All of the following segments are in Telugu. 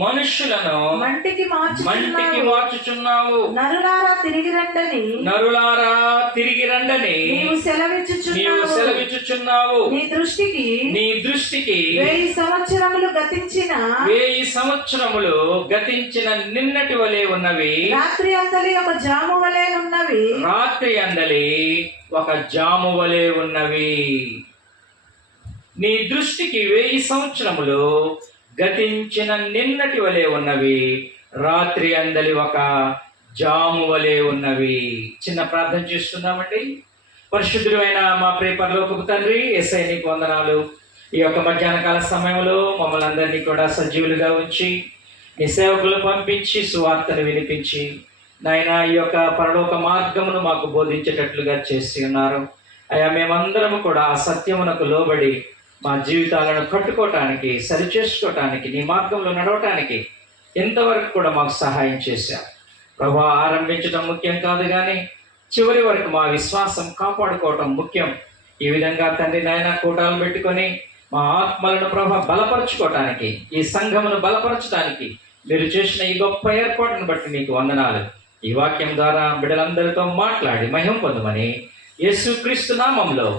మనుషులను మంటికి మార్చుచున్నావు. నరులారా తిరిగి రండని నీవు సెలవిచ్చుచున్నావు. నీ దృష్టికి 1000 సంవత్సరములు గతించిన నిన్నటి వలె ఉన్నవి. రాత్రి అందలి ఒక జాము వలె ఉన్నవి. నీ దృష్టికి 1000 సంవత్సరములు గతించిన నిన్నటి వలె ఉన్నవి. రాత్రి అందలి ఒక జాము వలె ఉన్నవి. చిన్న ప్రార్థన చేస్తున్నామండి. పరిశుద్ధుడైన మా ప్రియ పరలోకపు తండ్రి, యేసయ్య నీకు వందనాలు. ఈ యొక్క మధ్యాహ్న కాల సమయంలో మమ్మల్ని అందరినీ కూడా సజీవులుగా ఉంచి నీ సేవకులు పంపించి సువార్తను వినిపించి నాయన ఈ యొక్క పరలోక మార్గమును మాకు బోధించేటట్లుగా చేసి ఉన్నారు. అయ్యా, మేమందరము కూడా ఆ సత్యమునకు లోబడి మా జీవితాలను కట్టుకోవటానికి, సరిచేసుకోవటానికి, నీ మార్గంలో నడవటానికి ఎంతవరకు కూడా మాకు సహాయం చేశారు ప్రభా. ఆరంభించడం ముఖ్యం కాదు, కానీ చివరి వరకు మా విశ్వాసం కాపాడుకోవటం ముఖ్యం. ఈ విధంగా తండ్రి నాయన కూటాలు పెట్టుకొని మా ఆత్మలను ప్రభా బలపరచుకోవటానికి, ఈ సంఘమును బలపరచడానికి మీరు చేసిన ఈ గొప్ప ఏర్పాటును బట్టి నీకు వందనాలు. ఈ వాక్యం ద్వారా బిడ్డలందరితో మాట్లాడి మహిమ పొందమని యేసుక్రీస్తు నామములో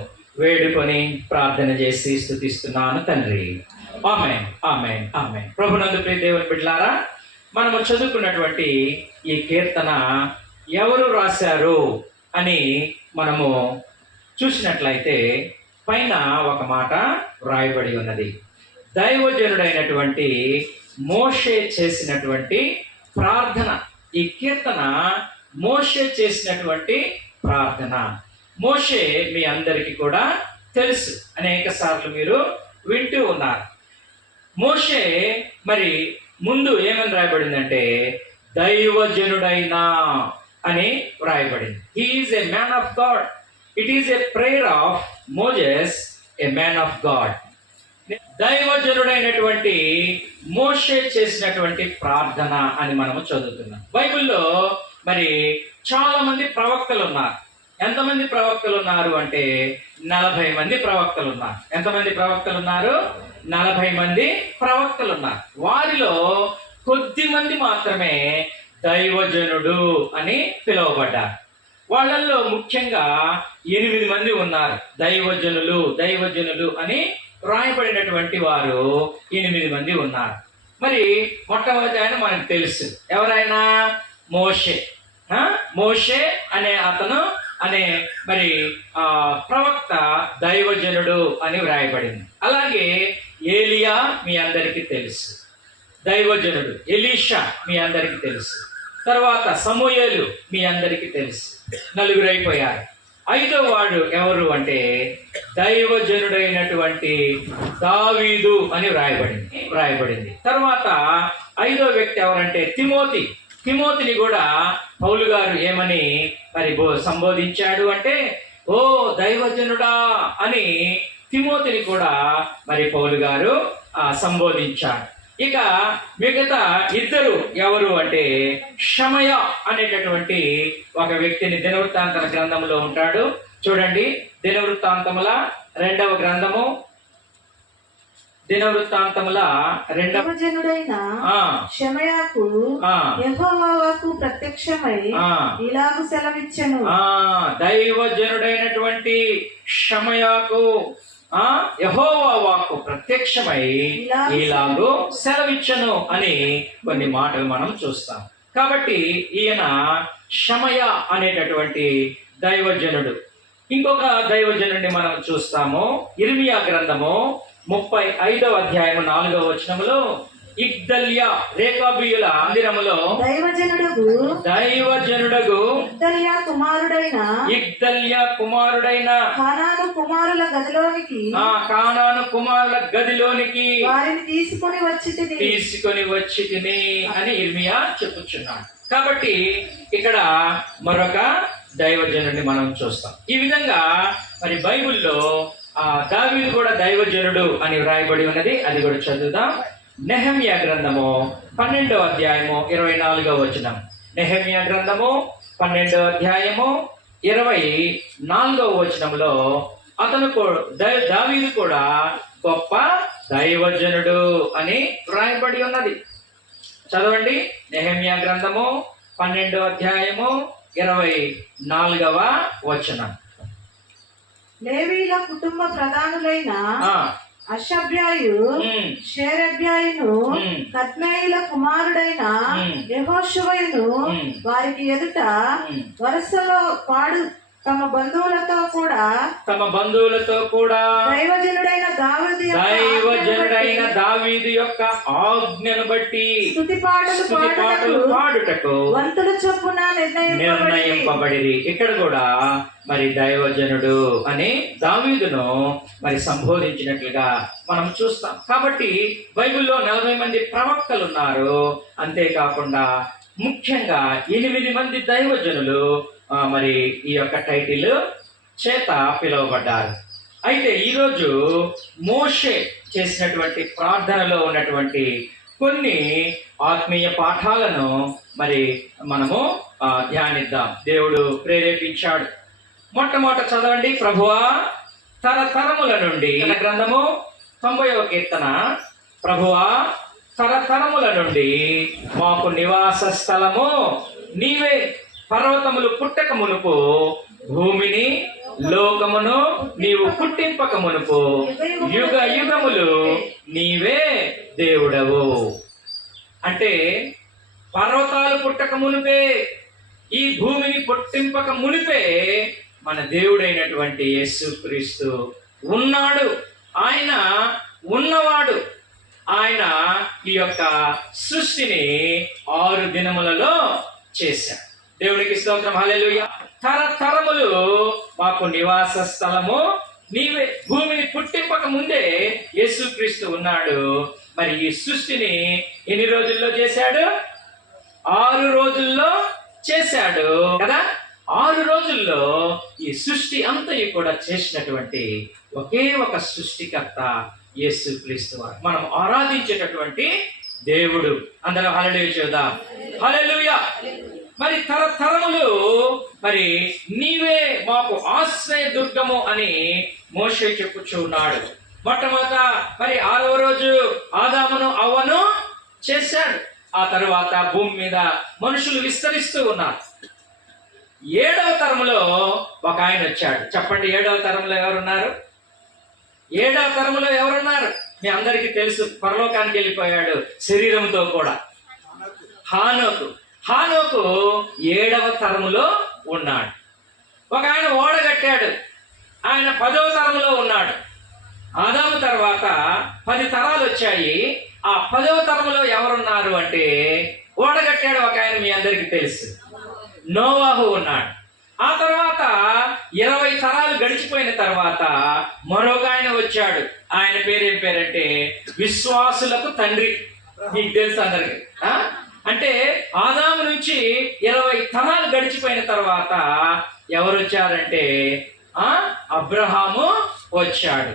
వేడుకొని ప్రార్థన చేసి స్తుతిస్తున్నాను తండ్రి. ఆమేన్, ఆమేన్, ఆమేన్. ప్రభునందు ప్రియ దేవుని బిడ్డలారా, మనము చదువుకున్నటువంటి ఈ కీర్తన ఎవరు రాశారు అని మనము చూసినట్లయితే పైన ఒక మాట వ్రాయబడి ఉన్నది. దైవజనుడైనటువంటి మోషే చేసినటువంటి ప్రార్థన. ఈ కీర్తన మోషే చేసినటువంటి ప్రార్థన. మోషే మీ అందరికీ కూడా తెలుసు, అనేక సార్లు మీరు వింటూ ఉన్నారు. మోషే మరి ముందు ఏమని రాయబడిందంటే దైవజనుడైన అని వ్రాయబడింది. He is a man of God. It is a prayer of Moses, a man of God. దైవజనుడైనటువంటి మోషే చేసినటువంటి ప్రార్థన అని మనము చదువుతున్నాం. బైబిల్లో మరి చాలా మంది ప్రవక్తలు ఉన్నారు. ఎంతమంది ప్రవక్తలు ఉన్నారు అంటే 40 మంది ప్రవక్తలు ఉన్నారు. ఎంతమంది ప్రవక్తలు ఉన్నారు? 40 మంది ప్రవక్తలు ఉన్నారు. వారిలో కొద్ది మంది మాత్రమే దైవజనుడు అని పిలువబడ్డారు. వాళ్ళల్లో ముఖ్యంగా 8 మంది ఉన్నారు దైవజనులు అని రాయబడినటువంటి వారు 8 మంది ఉన్నారు. మరి మొట్టమొదటి ఆయన మనకు తెలుసు, ఎవరైనా మోషే అనే అతను మరి ప్రవక్త దైవజనుడు అని వ్రాయబడింది. అలాగే ఏలియా మీ అందరికీ తెలుసు, దైవజనుడు. ఎలీషా మీ అందరికీ తెలుసు. తర్వాత సమూయేలు మీ అందరికీ తెలుసు. 4 అయిపోయారు. 5వ వాడు ఎవరు అంటే దైవజనుడైనటువంటి దావీదు అని వ్రాయబడింది. తర్వాత 5వ వ్యక్తి ఎవరంటే తిమోతిని కూడా పౌలు గారు ఏమని మరి సంబోధించాడు అంటే ఓ దైవజనుడా అని తిమోతిని కూడా మరి పౌలు గారు సంబోధించాడు. ఇక మిగతా 2 ఎవరు అంటే షమయ అనేటటువంటి ఒక వ్యక్తిని దినవృత్తాంతముల గ్రంథంలో ఉంటాడు. చూడండి, దినవృత్తాంతముల 2వ గ్రంథము, దినవృత్తాంతముల 2వ జనుడైన షమయాకు యెహోవాకు ప్రత్యక్షమై ఇలాగు సెలవిచ్చెను. దైవజనుడైనటువంటి షమయాకు యెహోవా వాక్కు ప్రత్యక్షమై ఇలాగూ సెలవిచ్చెను అని కొన్ని మాటలు మనం చూస్తాం. కాబట్టి ఈయన షమయ అనేటటువంటి దైవజనుడు. ఇంకొక దైవజనుడిని మనం చూస్తాము. ఇర్మియా గ్రంథము 35వ అధ్యాయము 4వ వచనములో ఇగ్దల్యా రేకాబీయుల మందిరములో దైవజనుడగు ఇగ్దల్యా కుమారుడైన కానాను కుమారుల గదిలోనికి వారిని తీసుకొని వచ్చి తిని అని ఇర్మియా చెప్పుచున్నాడు. కాబట్టి ఇక్కడ మరొక దైవజనుడిని మనం చూస్తాం. ఈ విధంగా మరి బైబిల్లో దావీదు కూడా దైవజనుడు అని వ్రాయబడి ఉన్నది. అది కూడా చదువుదాం. నెహెమ్యా గ్రంథము 12వ అధ్యాయము 24వ వచనం. నెహెమ్యా గ్రంథము 12వ అధ్యాయము 24వ వచనంలో అతను దావీదు కూడా గొప్ప దైవజనుడు అని వ్రాయబడి ఉన్నది. చదవండి. నెహెమ్యా గ్రంథము 12వ అధ్యాయము 24వ వచనం. లేవీల కుటుంబ ప్రధానులైన అషబ్యాయు, షేరెబ్యాయును, కద్మేయుల కుమారుడైన యెహోషువయును వారికి ఎదుట వరుసలో తమ బంధువులతో కూడా దైవజనుడైన దావీదు యొక్క ఆజ్ఞను బట్టి స్తుతి పాటలు పాడుటకు వంతుల చొప్పున నిర్ణయింపబడిరి. ఇక్కడ కూడా మరి దైవజనుడు అని దావీదును మరి సంబోధించినట్లుగా మనం చూస్తాం. కాబట్టి బైబిల్లో 40 మంది ప్రవక్తలు ఉన్నారు. అంతేకాకుండా ముఖ్యంగా 8 మంది దైవజనులు మరి ఈ యొక్క టైటిల్ చేత పిలువబడ్డారు. అయితే ఈరోజు మోషే చేసినటువంటి ప్రార్థనలో ఉన్నటువంటి కొన్ని ఆత్మీయ పాఠాలను మరి మనము ధ్యానిద్దాం. దేవుడు ప్రేరేపించాడు. మొట్టమొదట చదవండి. ప్రభువా, తరతరముల నుండి గ్రంథము 90వ కీర్తన. ప్రభువా, తరతరముల నుండి మాకు నివాస స్థలము నీవే. పర్వతములు పుట్టక మునుపు, భూమిని లోకమును నీవు పుట్టింపక మునుపు, యుగ యుగములు నీవే దేవుడవు. అంటే పర్వతాలు పుట్టక మునిపే, ఈ భూమిని పుట్టింపక మునిపే మన దేవుడైనటువంటి యేసుక్రీస్తు ఉన్నాడు. ఆయన ఉన్నవాడు. ఆయన ఈ యొక్క సృష్టిని 6 దినములలో చేశాడు. దేవునికి స్తోత్రం. హల్లెలూయా. తరతరములు మాకు నివాస స్థలము నీవే. భూమిని పుట్టింపక ముందే యేసుక్రీస్తు ఉన్నాడు. మరి ఈ సృష్టిని ఎన్ని రోజుల్లో చేశాడు? 6 రోజుల్లో చేశాడు కదా. 6 రోజుల్లో ఈ సృష్టి అంతయు కూడా చేసినటువంటి ఒకే ఒక సృష్టికర్త యేసుక్రీస్తు వారు, మనం ఆరాధించేటటువంటి దేవుడు. అందరం హల్లెలూయా చెబుదాం. హల్లెలూయా. మరి తరతరములు మరి నీవే మాకు ఆశ్రయ దుర్గము అని మోషే చెప్పుచూ ఉన్నాడు. మొట్టమొదట మరి 6వ రోజు ఆదామును అవ్వను చేశాడు. ఆ తరువాత భూమి మీద మనుషులు విస్తరిస్తూ ఉన్నారు. 7వ తరములో ఒక ఆయన వచ్చాడు. చెప్పండి, 7వ తరములో ఎవరున్నారు? 7వ తరములో ఎవరున్నారు? మీ అందరికీ తెలుసు. పరలోకానికి వెళ్ళిపోయాడు శరీరంతో కూడా. హానోకు 7వ తరములో ఉన్నాడు. ఒక ఆయన ఓడ కట్టాడు. ఆయన 10వ తరములో ఉన్నాడు. ఆదాము తర్వాత 10 తరాలు వచ్చాయి. ఆ 10వ తరములో ఎవరున్నారు అంటే ఓడ కట్టాడు ఒక ఆయన, మీ అందరికీ తెలుసు. నోవాహు ఉన్నాడు. ఆ తర్వాత 20 తరాలు గడిచిపోయిన తర్వాత మరొక ఆయన వచ్చాడు. ఆయన పేరేం పేరంటే విశ్వాసులకు తండ్రి. మీకు తెలుసు అందరికి. అంటే ఆదాము నుంచి 20 తరాలు గడిచిపోయిన తర్వాత ఎవరు వచ్చారంటే అబ్రహాము వచ్చాడు.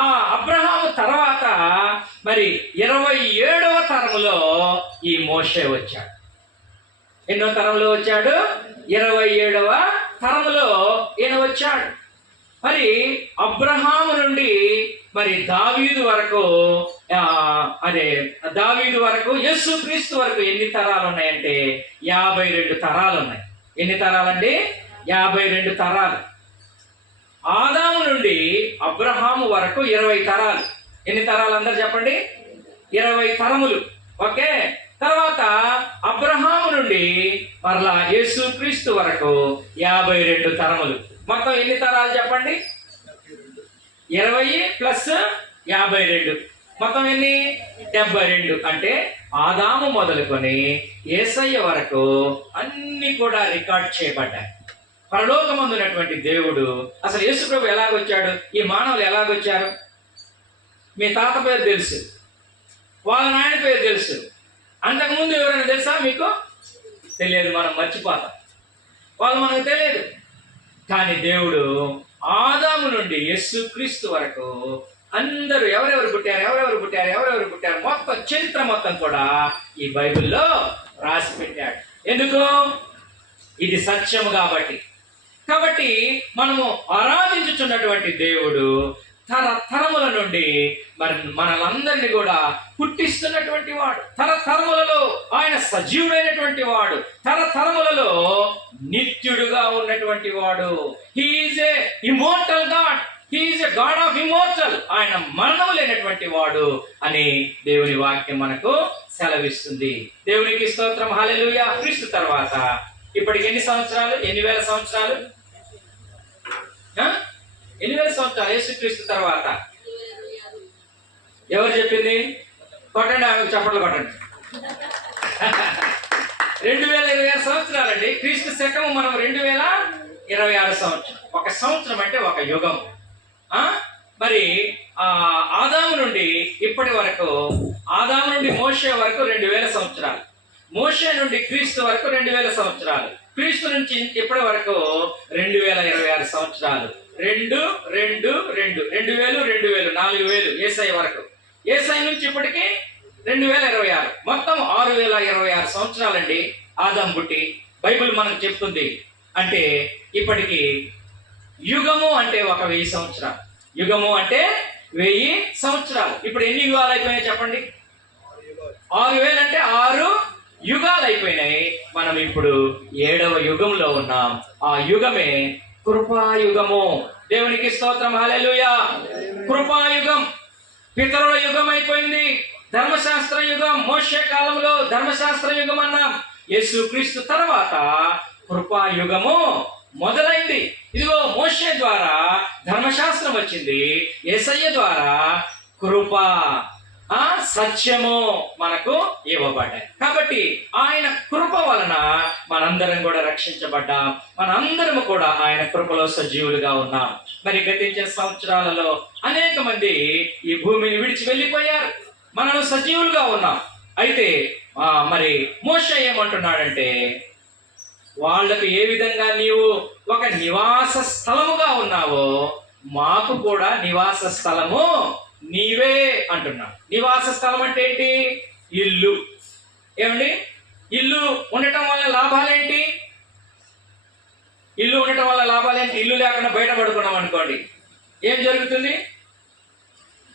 ఆ అబ్రహాము తర్వాత మరి 27వ తరములో ఈ మోషే వచ్చాడు. ఎన్నో తరంలో వచ్చాడు? 27వ తరములో ఈయన వచ్చాడు. మరి అబ్రహాము నుండి మరి దావీదు వరకు దావీదు వరకు యేసుక్రీస్తు వరకు ఎన్ని తరాలు ఉన్నాయంటే 52 తరాలు ఉన్నాయి. ఎన్ని తరాలండి? 52 తరాలు. ఆదాము నుండి అబ్రహాము వరకు 20 తరాలు. ఎన్ని తరాలు అందరు చెప్పండి? 20 తరములు. ఓకే. తర్వాత అబ్రహాము నుండి మరలా యేసుక్రీస్తు వరకు 52 తరములు. మొత్తం ఎన్ని తరాలు చెప్పండి? 20 ప్లస్ 52 మొత్తం ఎన్ని? 72. అంటే ఆదాము మొదలుకొని యేసయ్య వరకు అన్ని కూడా రికార్డ్ చేయబడ్డాయి. పరలోకమందున్నటువంటి దేవుడు అసలు యేసుప్రభు ఎలాగొచ్చాడు, ఈ మానవులు ఎలాగొచ్చారు? మీ తాత పేరు తెలుసు, వాళ్ళ నాయన పేరు తెలుసు. అంతకుముందు ఎవరైనా తెలుసా మీకు? తెలియదు. మనం మర్చిపోతాం. వాళ్ళు మనకు తెలియదు. కానీ దేవుడు ఆదాము నుండి యేసుక్రీస్తు వరకు అందరూ ఎవరెవరు పుట్టారు మొత్తం చరిత్ర మొత్తం కూడా ఈ బైబిల్లో రాసి పెట్టాడు. ఎందుకు? ఇది సత్యము కాబట్టి మనము ఆరాధించుచున్నటువంటి దేవుడు తరతరముల నుండి మరి మనలందరినీ కూడా పుట్టిస్తున్నటువంటి వాడు. తరతరములలో సజీవుడైనటువంటి వాడు, తరతరములలో నిత్యుడుగా ఉన్నటువంటి వాడు. He's a immortal God, he's a God of immortal. ఆయన మరణం లేనటువంటి వాడు అని దేవుని వాక్యం మనకు సెలవిస్తుంది. దేవునికి స్తోత్రం, హల్లెలూయా. క్రీస్తు తర్వాత ఇప్పటికి ఎన్ని సంవత్సరాలు? 8,000 సంవత్సరాలు. 8,000 సంవత్సరాలు యేసుక్రీస్తు తర్వాత. ఎవరు చెప్పింది? కొట్టండి, ఆమెకు చప్పట్లు కొట్టండి. 2026 సంవత్సరాలండి. క్రీస్తు శకము మనం 2026 సంవత్సరం. ఒక సంవత్సరం అంటే ఒక యుగం. మరి ఆదాము నుండి ఇప్పటి వరకు, ఆదాము నుండి మోషే వరకు 2000 సంవత్సరాలు, మోషే నుండి క్రీస్తు వరకు 2000 సంవత్సరాలు, క్రీస్తు నుంచి ఇప్పటి వరకు 2026 సంవత్సరాలు. 2 2 2 2000 2000 4000 ఏసై వరకు, ఏసై నుంచి ఇప్పటికి 2026, మొత్తం 6026 సంవత్సరాలండి ఆదాం పుట్టి. బైబిల్ మనకు చెప్తుంది. అంటే ఇప్పటికి యుగము అంటే ఒక 1000 సంవత్సరాలు. యుగము అంటే 1000 సంవత్సరాలు. ఇప్పుడు ఎన్ని యుగాలు అయిపోయినాయి చెప్పండి? 6000 అంటే 6 యుగాలు అయిపోయినాయి. మనం ఇప్పుడు 7వ యుగంలో ఉన్నాం. ఆ యుగమే కృపాయుగము. దేవునికి స్తోత్రం, హల్లెలూయా. కృపాయుగం. పితరుల యుగం అయిపోయింది. ధర్మశాస్త్ర యుగం, మోషే కాలంలో ధర్మశాస్త్ర యుగం అన్నాం. యేసు క్రీస్తు తర్వాత కృపాయుగము మొదలైంది. ఇదిగో మోషే ద్వారా ధర్మశాస్త్రం వచ్చింది, యేసయ్య ద్వారా కృప, సత్యము మనకు ఇవ్వబడ్డాయి. కాబట్టి ఆయన కృప వలన మనందరం కూడా రక్షించబడ్డాం. మనందరం కూడా ఆయన కృపలో సజీవులుగా ఉన్నాం. మరి గతించిన సంవత్సరాలలో అనేక మంది ఈ భూమిని విడిచి వెళ్ళిపోయారు. మనం సజీవులుగా ఉన్నాం. అయితే మరి మోషే ఏమంటున్నాడంటే, వాళ్లకు ఏ విధంగా నీవు ఒక నివాస స్థలముగా ఉన్నావో మాకు కూడా నివాస స్థలము నీవే అంటున్నాడు. నివాస స్థలం అంటే ఏంటి? ఇల్లు. ఏమండి? ఇల్లు ఉండటం వల్ల లాభాలేంటి? ఇల్లు ఉండటం వల్ల లాభాలేంటి? ఇల్లు లేకుండా బయట పడుకున్నాం అనుకోండి, ఏం జరుగుతుంది?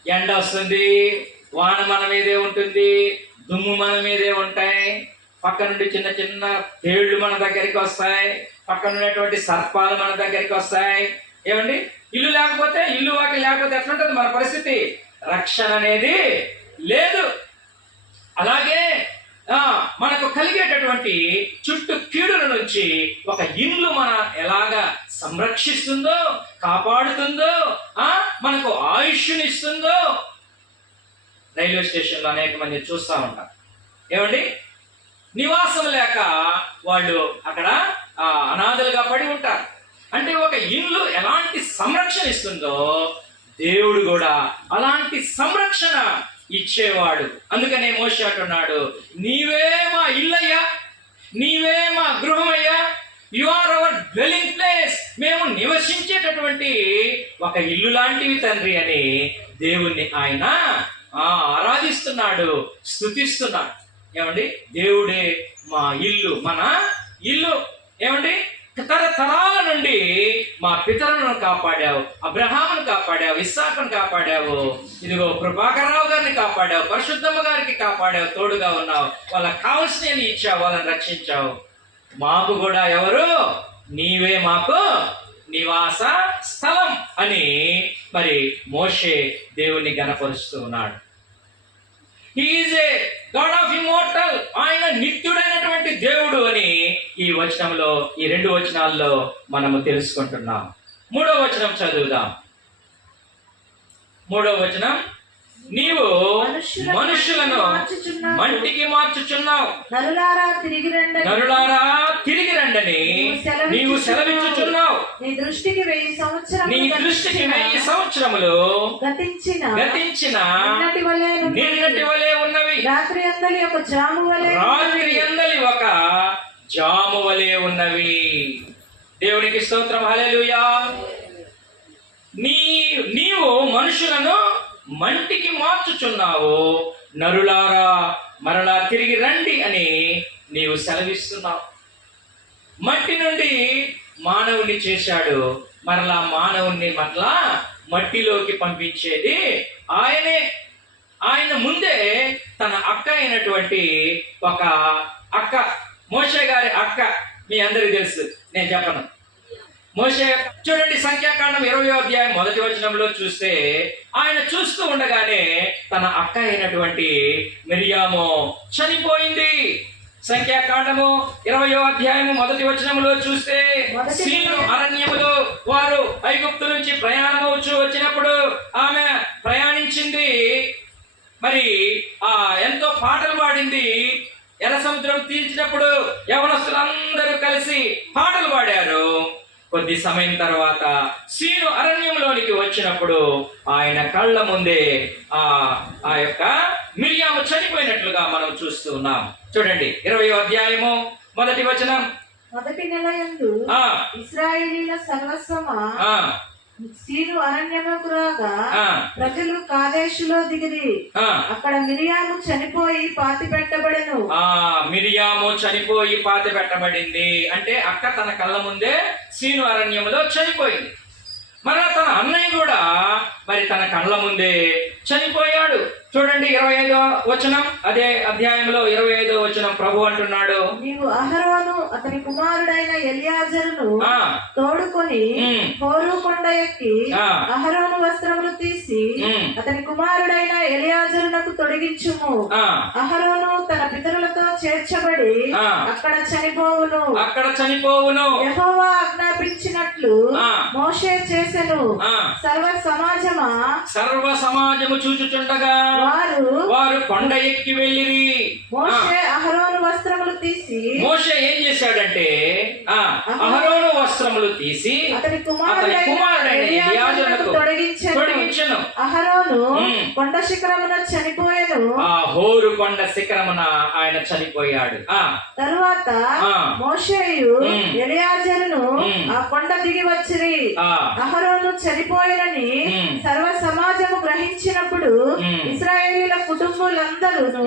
ఎండ వస్తుంది, వాన మన మీదే ఉంటుంది, దుమ్ము మన మీదే ఉంటాయి, పక్క నుండి చిన్న చిన్న తేళ్లు మన దగ్గరికి వస్తాయి, పక్కన ఉన్నటువంటి సర్పాలు మన దగ్గరికి వస్తాయి. ఏమండి? ఇల్లు లేకపోతే, ఇల్లు వాకి లేకపోతే ఎట్లుంటుంది మన పరిస్థితి? రక్షణ అనేది లేదు. అలాగే మనకు కలిగేటటువంటి చుట్టూ కీడుల నుంచి ఒక ఇల్లు మన ఎలాగా సంరక్షిస్తుందో, కాపాడుతుందో, మనకు ఆయుష్నిస్తుందో. రైల్వే స్టేషన్లో అనేక మంది చూస్తూ ఉంటారు. ఏమండి? నివాసం లేక వాళ్ళు అక్కడ అనాథలుగా పడి ఉంటారు. అంటే ఒక ఇల్లు ఎలాంటి సంరక్షణ ఇస్తుందో దేవుడు కూడా అలాంటి సంరక్షణ ఇచ్చేవాడు. అందుకనే మోషే అంటున్నాడు, నీవే మా ఇల్లయ్యా, నీవే మా గృహమయ్యా, you are our dwelling place. మేము నివసించేటటువంటి ఒక ఇల్లు లాంటివి తండ్రి అని దేవుణ్ణి ఆయన ఆరాధిస్తున్నాడు, స్తుతిస్తున్నాడు. ఏమండి? దేవుడే మా ఇల్లు, మన ఇల్లు. ఏమండి? తరతరాల నుండి మా పితరులను కాపాడావు, అబ్రహామును కాపాడావు, ఇస్సాకును కాపాడావు, ఇదిగో ప్రభాకరరావు గారిని కాపాడావు, పరిశుద్ధమ్మ గారికి కాపాడావు, తోడుగా ఉన్నావు, వాళ్ళకి కావలసినవి ఇచ్చావు, వాళ్ళని రక్షించావు. మాకు కూడా ఎవరు? నీవే మాకు నివాస స్థలం అని మరి మోషే దేవుణ్ణి గణపరుస్తూ ఉన్నాడు. He is a God of immortal. ఆయన నిత్యుడైనటువంటి దేవుడు అని ఈ వచనంలో, ఈ 2 వచనాల్లో మనము తెలుసుకుంటున్నాం. 3వ వచనం చదువుదాం. 3వ వచనం, నీవు మనుషులను మంటికి మార్చుచున్నావు, నరులారా తిరిగి రండని నీవు సెలవిచ్చుచున్నావు. నీ దృష్టికి 1000 సంవత్సరములు గతించిన నిన్నటి వలె ఉన్నవి, రాత్రి అందలి ఒక జాము వలె ఉన్నవి. దేవునికి స్తోత్రం, హల్లెలూయా. నీవు మనుషులను మంటికి మార్చుచున్నావు, నరులారా మరలా తిరిగి రండి అని నీవు సెలవిస్తున్నావు. మట్టి నుండి మానవుని చేశాడు, మరలా మానవుణ్ణి మరలా మట్టిలోకి పంపించేది ఆయనే. ఆయన ముందే తన అక్క అయినటువంటి ఒక అక్క, మోషే గారి అక్క, మీ అందరికీ తెలుసు, నేను చెప్పను. మోషే చూడండి, సంఖ్యాకాండం 20వ అధ్యాయం 1వ వచనంలో చూస్తే ఆయన చూస్తూ ఉండగానే తన అక్క అయినటువంటి మిరియాము చనిపోయింది. సంఖ్యాకాండము 20వ అధ్యాయము 1వ వచనంలో చూస్తే సీను అరణ్యములో వారు ఐగుప్తు నుంచి ప్రయాణమవుచు వచ్చినప్పుడు ఆమె ప్రయాణించింది. మరి ఎంతో పాటలు పాడింది. ఎర్ర సముద్రం తీర్చినప్పుడు యవనస్తులందరూ కలిసి పాటలు పాడారు. కొద్ది సమయం తర్వాత సీను అరణ్యంలోనికి వచ్చినప్పుడు ఆయన కళ్ళ ముందే ఆ యొక్క మిరియాము చనిపోయినట్లుగా మనం చూస్తూ ఉన్నాం. చూడండి 20వ అధ్యాయము 1వ వచనం. మొదటి నెల యందు ఇశ్రాయేలీయుల సర్వస్వమా సీను అరణ్యముకు రాగా ప్రజలు కాదేశులో దిగిరి. అక్కడ మిరియాము చనిపోయి పాతి పెట్టబడెను. మిరియాము చనిపోయి పాతి పెట్టబడింది అంటే అక్క తన కళ్ళ ముందే సీను అరణ్యంలో చనిపోయింది. మరలా తన అన్నయ్య కూడా మరి తన కళ్ళ ముందే చనిపోయాడు. చూడండి 25వ వచనం, అదే అధ్యాయంలో 25వ వచనం ప్రభు అంటున్నాడు, నీవు అహరోను అతని కుమారుడైన ఎలియాజరును తోడుకొని హోరు కొండ ఎక్కి అహరోను వస్త్రములు తీసి అతని కుమారుడైన ఎలియాజరునకు తొడిగించుము. అహరోను తన పితరులతో చేర్చబడి అక్కడ చనిపోవును. యెహోవా ఆజ్ఞాపించినట్లు మోషే చేసెను. సర్వ సమాజము చూచుచుండగా వారు కొండ ఎక్కి వెళ్ళిరి. మోషే అహరోను వస్త్రములు తీసి, మోషే ఏం చేశాడంటే అహరోను వస్త్రములు తీసి అతని కుమారుడైన ఎలియాజరునకు తొడిగించెను. అహరోను కొండ శిఖరమున చనిపోయెను. హోరు కొండ శిఖరమున ఆయన చనిపోయాడు. తరువాత మోషేయు ఎలియాజరును ఆ కొండ దిగి వచ్చిరి. అహరోను చనిపోయినని సర్వ సమాజము గ్రహించినప్పుడు ఇశ్రాయేలీయుల కుటుంబములందరూ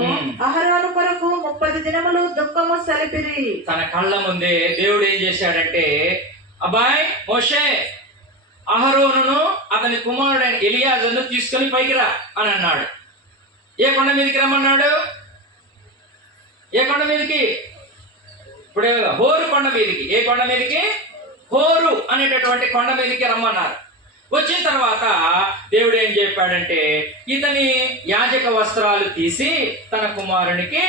అహరోను కొరకు 30 దినములు దుఃఖము సలిపిరి. తన కళ్ళ ముందే దేవుడు ఏం చేశాడంటే, అబ్బాయ్ మోషే, అహరోనును అతని కుమారుడైన ఎలియాజరును తీసుకొని పైకి రా అని అన్నాడు. ఏ కొండ మీదకి రమ్మన్నాడు? ఏ కొండ మీదకి? ఇప్పుడు హోరు కొండ మీదకి. ఏ కొండ మీదకి? హోరు అనేటటువంటి కొండ మీదకి రమ్మన్నారు. వచ్చిన తర్వాత దేవుడు ఏం చెప్పాడంటే, ఇతని యాజక వస్త్రాలు తీసి తన కుమారునికి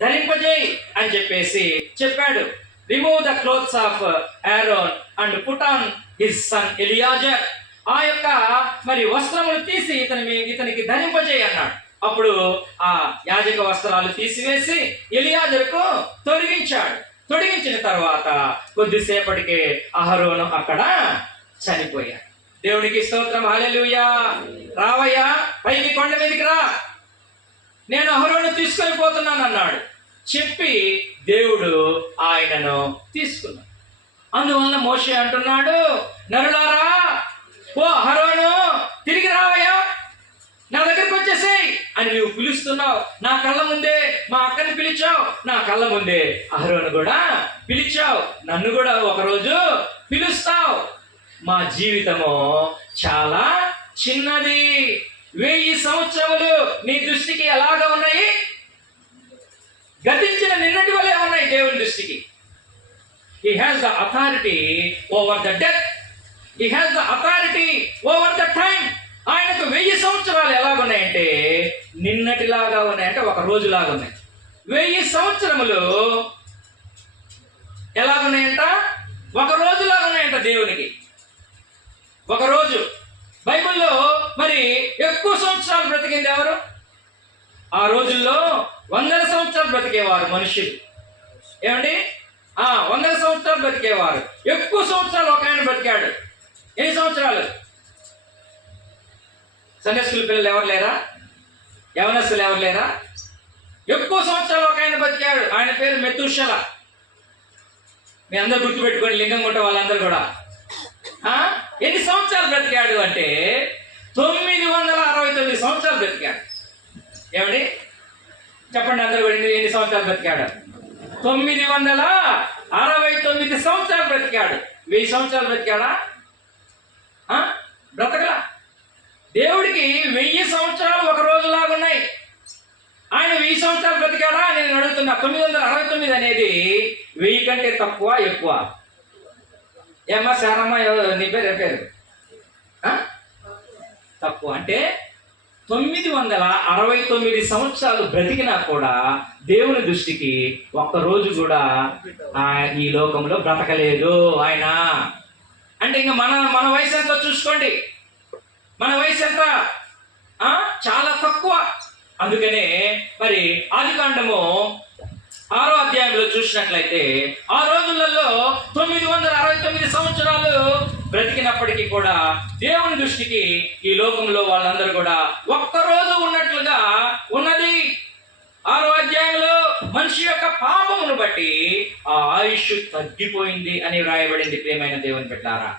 ధరింపజేయి అని చెప్పేసి చెప్పాడు. Remove the clothes of Aaron and put on his son Eliezer. ఆ యొక్క మరి వస్త్రములు తీసి ఇతనికి ధరింపజేయి అన్నాడు. అప్పుడు ఆ యాజక వస్త్రాలు తీసివేసి ఎలియాజరుకు తొడిగించాడు. తొడిగించిన తర్వాత కొద్దిసేపటికి అహరోను అక్కడ చనిపోయాడు. దేవునికి స్తోత్రం, హల్లెలూయా. రావయ్యా, పైకి కొండ మీదకి రా, నేను అహరోను తీసుకొని పోతున్నాను అన్నాడు. చెప్పి దేవుడు ఆయనను తీసుకున్నాడు. అందువలన మోషే అంటున్నాడు, నరులారా, ఓ అహరోను తిరిగి రావయ్యా, నా దగ్గరికి వచ్చేసేయ్ అని నువ్వు పిలుస్తున్నావు. నా కళ్ళ ముందే మా అక్కని పిలిచావు, నా కళ్ళ ముందే అహరోను కూడా పిలిచావు, నన్ను కూడా ఒకరోజు పిలుస్తావు. మా జీవితము చాలా చిన్నది. 1000 సంవత్సరములు నీ దృష్టికి ఎలాగా ఉన్నాయి? గతించిన నిన్నటి వలె ఉన్నాయి దేవుని దృష్టికి. He has the authority over the death. He has the authority over the time. ఆయనకు 1000 సంవత్సరాలు ఎలాగున్నాయంటే నిన్నటిలాగా ఉన్నాయంటే ఒక రోజులాగా ఉన్నాయి. 1000 సంవత్సరములు ఎలాగున్నాయంట? ఒక రోజులాగా ఉన్నాయంట దేవునికి. ఒక రోజు. బైబిల్లో మరి ఎక్కువ సంవత్సరాలు బ్రతికింది ఎవరు? ఆ రోజుల్లో 100 సంవత్సరాలు బ్రతికేవారు మనుషులు. ఏమండి? 100 సంవత్సరాలు బ్రతికేవారు. ఎక్కువ సంవత్సరాలు ఒక ఆయన బ్రతికాడు. ఎన్ని సంవత్సరాలు? సండే స్కూల్ పిల్లలు ఎవరు లేరా? యవనస్తులు ఎవరు లేరా? ఎక్కువ సంవత్సరాలు ఒక ఆయన బ్రతికాడు. ఆయన పేరు మెతుషల. మీ అందరూ గుర్తుపెట్టుకోండి, లింగం కొట్టే వాళ్ళందరూ కూడా. ఎన్ని సంవత్సరాలు బ్రతికాడు అంటే 969 సంవత్సరాలు బ్రతికాడు. ఏమండి చెప్పండి అందరూ కూడా, ఎన్ని సంవత్సరాలు బ్రతికాడు? 969 సంవత్సరాలు బ్రతికాడు. 1000 సంవత్సరాలు బ్రతికాడా? బ్రతకలా. దేవుడికి 1000 సంవత్సరాలు ఒక రోజులాగున్నాయి. ఆయన 1000 సంవత్సరాలు బ్రతికాడా నేను అడుగుతున్నా. 969 అనేది 1000 కంటే తక్కువ ఎక్కువ? ఏమ్మా శారమ్మ, నీ పేరు తక్కువ. అంటే 969 సంవత్సరాలు బ్రతికినా కూడా దేవుని దృష్టికి ఒక్కరోజు కూడా ఈ లోకంలో బ్రతకలేదు ఆయన. అంటే ఇంకా మన వయసు ఎంతో చూసుకోండి. మన వయసు ఎంత? చాలా తక్కువ. అందుకనే మరి ఆదికాండము 6వ అధ్యాయంలో చూసినట్లయితే ఆ రోజులలో 969 సంవత్సరాలు బ్రతికినప్పటికీ కూడా దేవుని దృష్టికి ఈ లోకంలో వాళ్ళందరూ కూడా ఒక్కరోజు ఉన్నట్లుగా ఉన్నది. 6వ అధ్యాయంలో మనిషి యొక్క పాపమును బట్టి ఆ ఆయుష్ తగ్గిపోయింది అని వ్రాయబడింది. ప్రియమైన దేవుని బిడ్డలారా,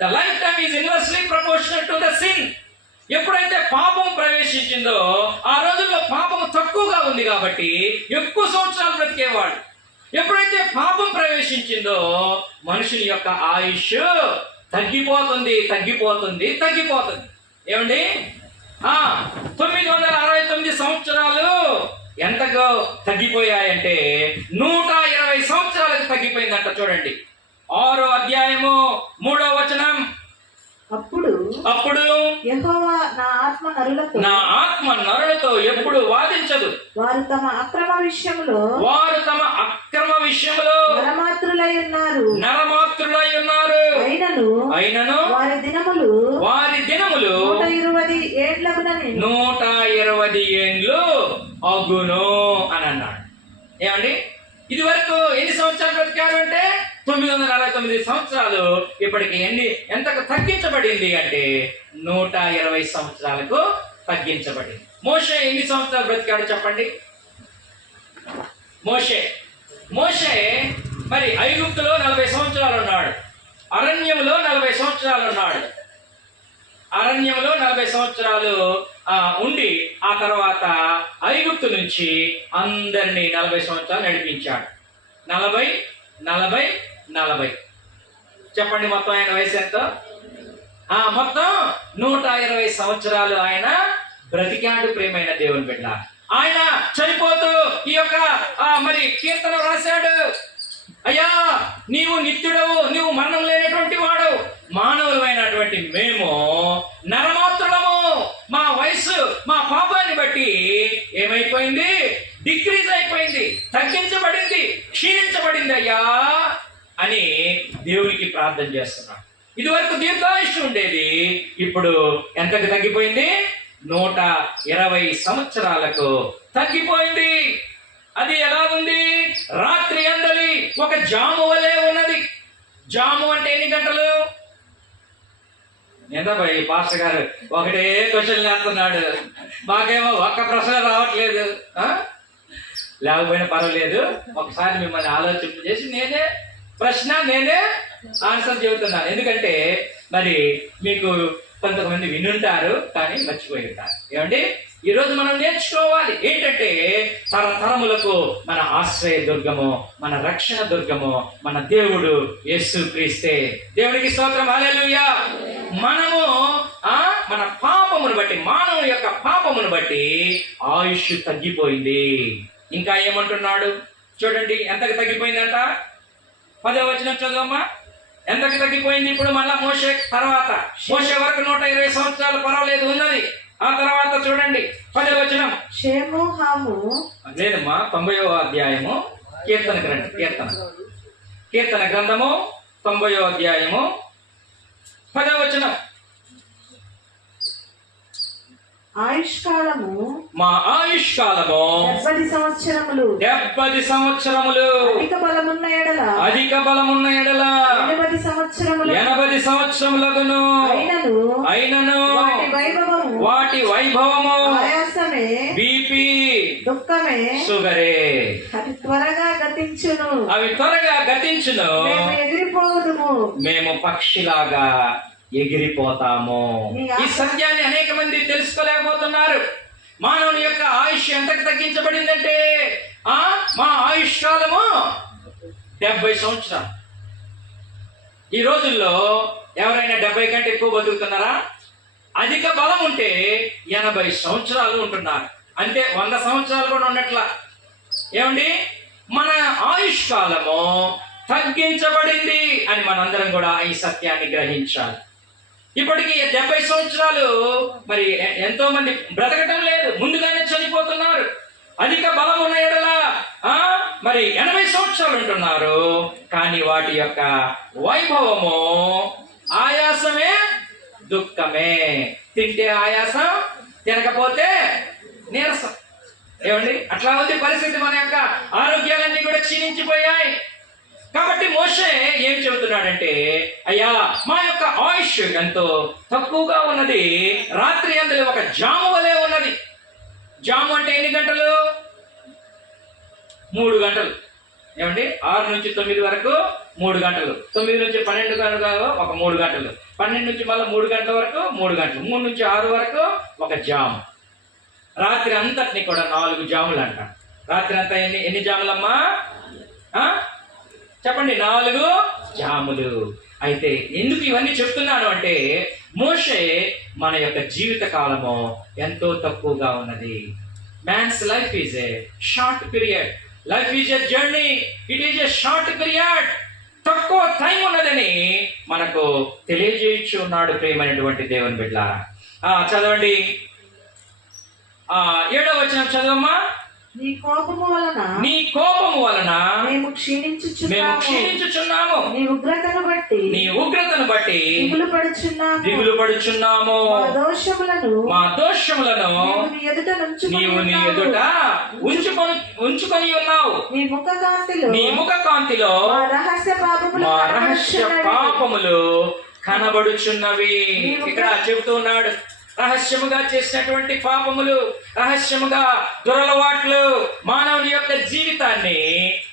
the life time is inversely proportional to the sin. ఎప్పుడైతే పాపం ప్రవేశించిందో ఆ రోజుల్లో పాపం తక్కువగా ఉంది కాబట్టి ఎక్కువ సంవత్సరాలు బ్రతికేవాడు. ఎప్పుడైతే పాపం ప్రవేశించిందో మనుషుని యొక్క ఆయుష్ తగ్గిపోతుంది. ఏమండి? 969 సంవత్సరాలు ఎంతగా తగ్గిపోయాయంటే 120 సంవత్సరాలకు తగ్గిపోయిందంట. చూడండి 6వ అధ్యాయము 3వ వచనం. అప్పుడు యెహోవా నా ఆత్మ నరులతో ఎప్పుడు వాదించదు. వారు తమ అక్రమ విషయములో నరమాత్రులై ఉన్నారు. అయినను వారి దినములు 120 ఏండ్లు అగును అని అన్నాడు. ఏమండి? ఇది వరకు ఎన్ని సంవత్సరాలు బ్రతికారు అంటే 969 సంవత్సరాలు. ఇప్పటికి ఎంతకు తగ్గించబడింది అంటే 120 సంవత్సరాలకు తగ్గించబడింది. మోషే ఎన్ని సంవత్సరాలు బ్రతికాడు చెప్పండి? మోషే మరి ఐగుప్తులో 40 సంవత్సరాలు ఉన్నాడు. అరణ్యంలో 40 సంవత్సరాలు ఉన్నాడు. అరణ్యంలో 40 సంవత్సరాలు ఉండి ఆ తర్వాత ఐగుప్తు నుంచి అందరినీ 40 సంవత్సరాలు నడిపించాడు. 40 చెప్పండి మొత్తం ఆయన వయసు ఎంత? మొత్తం 120 సంవత్సరాలు ఆయన బ్రతికాడు. ప్రియమైన దేవుని బిడ్డ, ఆయన చనిపోతూ ఈ యొక్క మరి కీర్తన రాశాడు. అయ్యా, నీవు నిత్యుడవు, నీవు మరణం లేనటువంటి వాడు. మానవులమైనటువంటి మేము నరమాత్రులము. మా వయసు మా పాపాన్ని బట్టి ఏమైపోయింది? డిక్రీజ్ అయిపోయింది, తగ్గించబడింది, క్షీణించబడింది అయ్యా అని దేవునికి ప్రార్థన చేస్తున్నాడు. ఇదివరకు దీర్ఘాయుష్షు ఉండేది, ఇప్పుడు ఎంతకు తగ్గిపోయింది? 120 సంవత్సరాలకు తగ్గిపోయింది. అది ఎలా ఉంది? రాత్రి అందలి ఒక జాము వలె ఉన్నది. జాము అంటే ఎన్ని గంటలు? ఎంత భయ్ పాస్టర్ గారు ఒకటే క్వశ్చన్ వేస్తున్నాడు, మాకేమో ఒక్క ప్రశ్న రావట్లేదు. లేకపోయినా పర్వాలేదు, ఒకసారి మిమ్మల్ని ఆలోచింప చేసి నేనే ఆన్సర్ చెబుతున్నాను. ఎందుకంటే మరి మీకు కొంతమంది వినుంటారు కానీ మర్చిపోయి ఉంటారు. ఏమండి? ఈరోజు మనం నేర్చుకోవాలి ఏంటంటే తరతరములకు మన ఆశ్రయ దుర్గము, మన రక్షణ దుర్గము మన దేవుడు యేసుక్రీస్తే. దేవునికి స్తోత్రం, హల్లెలూయా. మనము మన పాపమును బట్టి, మానవుని యొక్క పాపమును బట్టి ఆయుష్ తగ్గిపోయింది. ఇంకా ఏమంటున్నాడు చూడండి, ఎంతకు తగ్గిపోయిందంట? 10వ వచనం చదువమ్మా. ఎంతకు తగ్గిపోయింది? ఇప్పుడు మళ్ళా మోషే తర్వాత, మోషే వరకు 120 సంవత్సరాలు పర్వాలేదు ఉన్నది. ఆ తర్వాత చూడండి 10వ వచనం. షేము హాము లేదమ్మా, 90వ అధ్యాయము కీర్తన గ్రంథము 90వ అధ్యాయము 10వ వచనం. ఆయుష్కాలము మా ఆయుష్కాలము 70 సంవత్సరములు. 70 సంవత్సరములు. అధిక బలమున్న ఎడల 80 సంవత్సరములగును. అయినను వాటి వైభవము ఆయాసమే, బీపీ, దుఃఖమే, షుగరే అవి త్వరగా గతించును. మేము ఎగిరిపోదుము, మేము పక్షిలాగా ఎగిరిపోతాము. ఈ సత్యాన్ని అనేక మంది తెలుసుకోలేకపోతున్నారు. మానవుని యొక్క ఆయుష్ ఎంతకు తగ్గించబడిందంటే మా ఆయుష్ కాలము 70 సంవత్సరాలు. ఈ రోజుల్లో ఎవరైనా 70 కంటే ఎక్కువ బతుకుతున్నారా? అధిక బలం ఉంటే 80 సంవత్సరాలు ఉంటున్నారు. అంటే 100 సంవత్సరాలు కూడా ఉన్నట్ల. ఏమండి, మన ఆయుష్ కాలము తగ్గించబడింది అని మనందరం కూడా ఈ సత్యాన్ని గ్రహించాలి. ఇప్పటికి 70 సంవత్సరాలు మరి ఎంతో మంది బ్రతకటం లేదు, ముందుగానే చనిపోతున్నారు. అధిక బలం ఉన్న ఎడల మరి 80 సంవత్సరాలు ఉంటున్నారు. కానీ వాటి యొక్క వైభవము ఆయాసమే దుఃఖమే. తింటే ఆయాసం, తినకపోతే నీరసం. ఏమండి, అట్లా ఉంది పరిస్థితి. మన యొక్క ఆరోగ్యాలన్నీ కూడా క్షీణించిపోయాయి. కాబట్టి మోషే ఏం చెబుతున్నాడంటే, అయ్యా మా యొక్క ఆయుష్ ఎంతో తక్కువగా ఉన్నది, రాత్రి అందులో ఒక జాము వలె ఉన్నది. జాము అంటే ఎన్ని గంటలు? 3 గంటలు. ఏమండి, 6 నుంచి 9 వరకు 3 గంటలు, 9 నుంచి 12 వరకు ఒక 3 గంటలు, 12 నుంచి మళ్ళీ 3 గంటల వరకు 3 గంటలు, 3 నుంచి 6 వరకు ఒక జాము. రాత్రి అంతటిని కూడా 4 జాములు అంట. రాత్రి అంతా ఎన్ని జాములమ్మా? చెప్పండి, 4 జాములు. అయితే ఎందుకు ఇవన్నీ చెప్తున్నాను అంటే, మోషే మన యొక్క జీవిత కాలము ఎంతో తక్కువగా ఉన్నది. Man's life is a short period. Life is a journey, it is a short period. తక్కువ టైం ఉన్నదని మనకు తెలియజేయచ్చు ఉన్నాడు ప్రియమైనటువంటి దేవుని బిడ్డలారా. చదవండి, 7వ వచనం చదవమ్మా. నీ కోపము వలన మేము క్షీణించుచున్నాము. నీ ఉగ్రతను బట్టి దిగులు పడుచున్నాము. మా దోషములను నీవు నీ ఎదుట ఉంచుకొని ఉన్నావు. నీ ముఖ కాంతిలో మా రహస్య పాపములు కనబడుచున్నవి. ఇక్కడ చెబుతూ ఉన్నాడు, రహస్యముగా చేసినటువంటి పాపములు, రహస్యముగా దురలవాట్లు మానవుని యొక్క జీవితాన్ని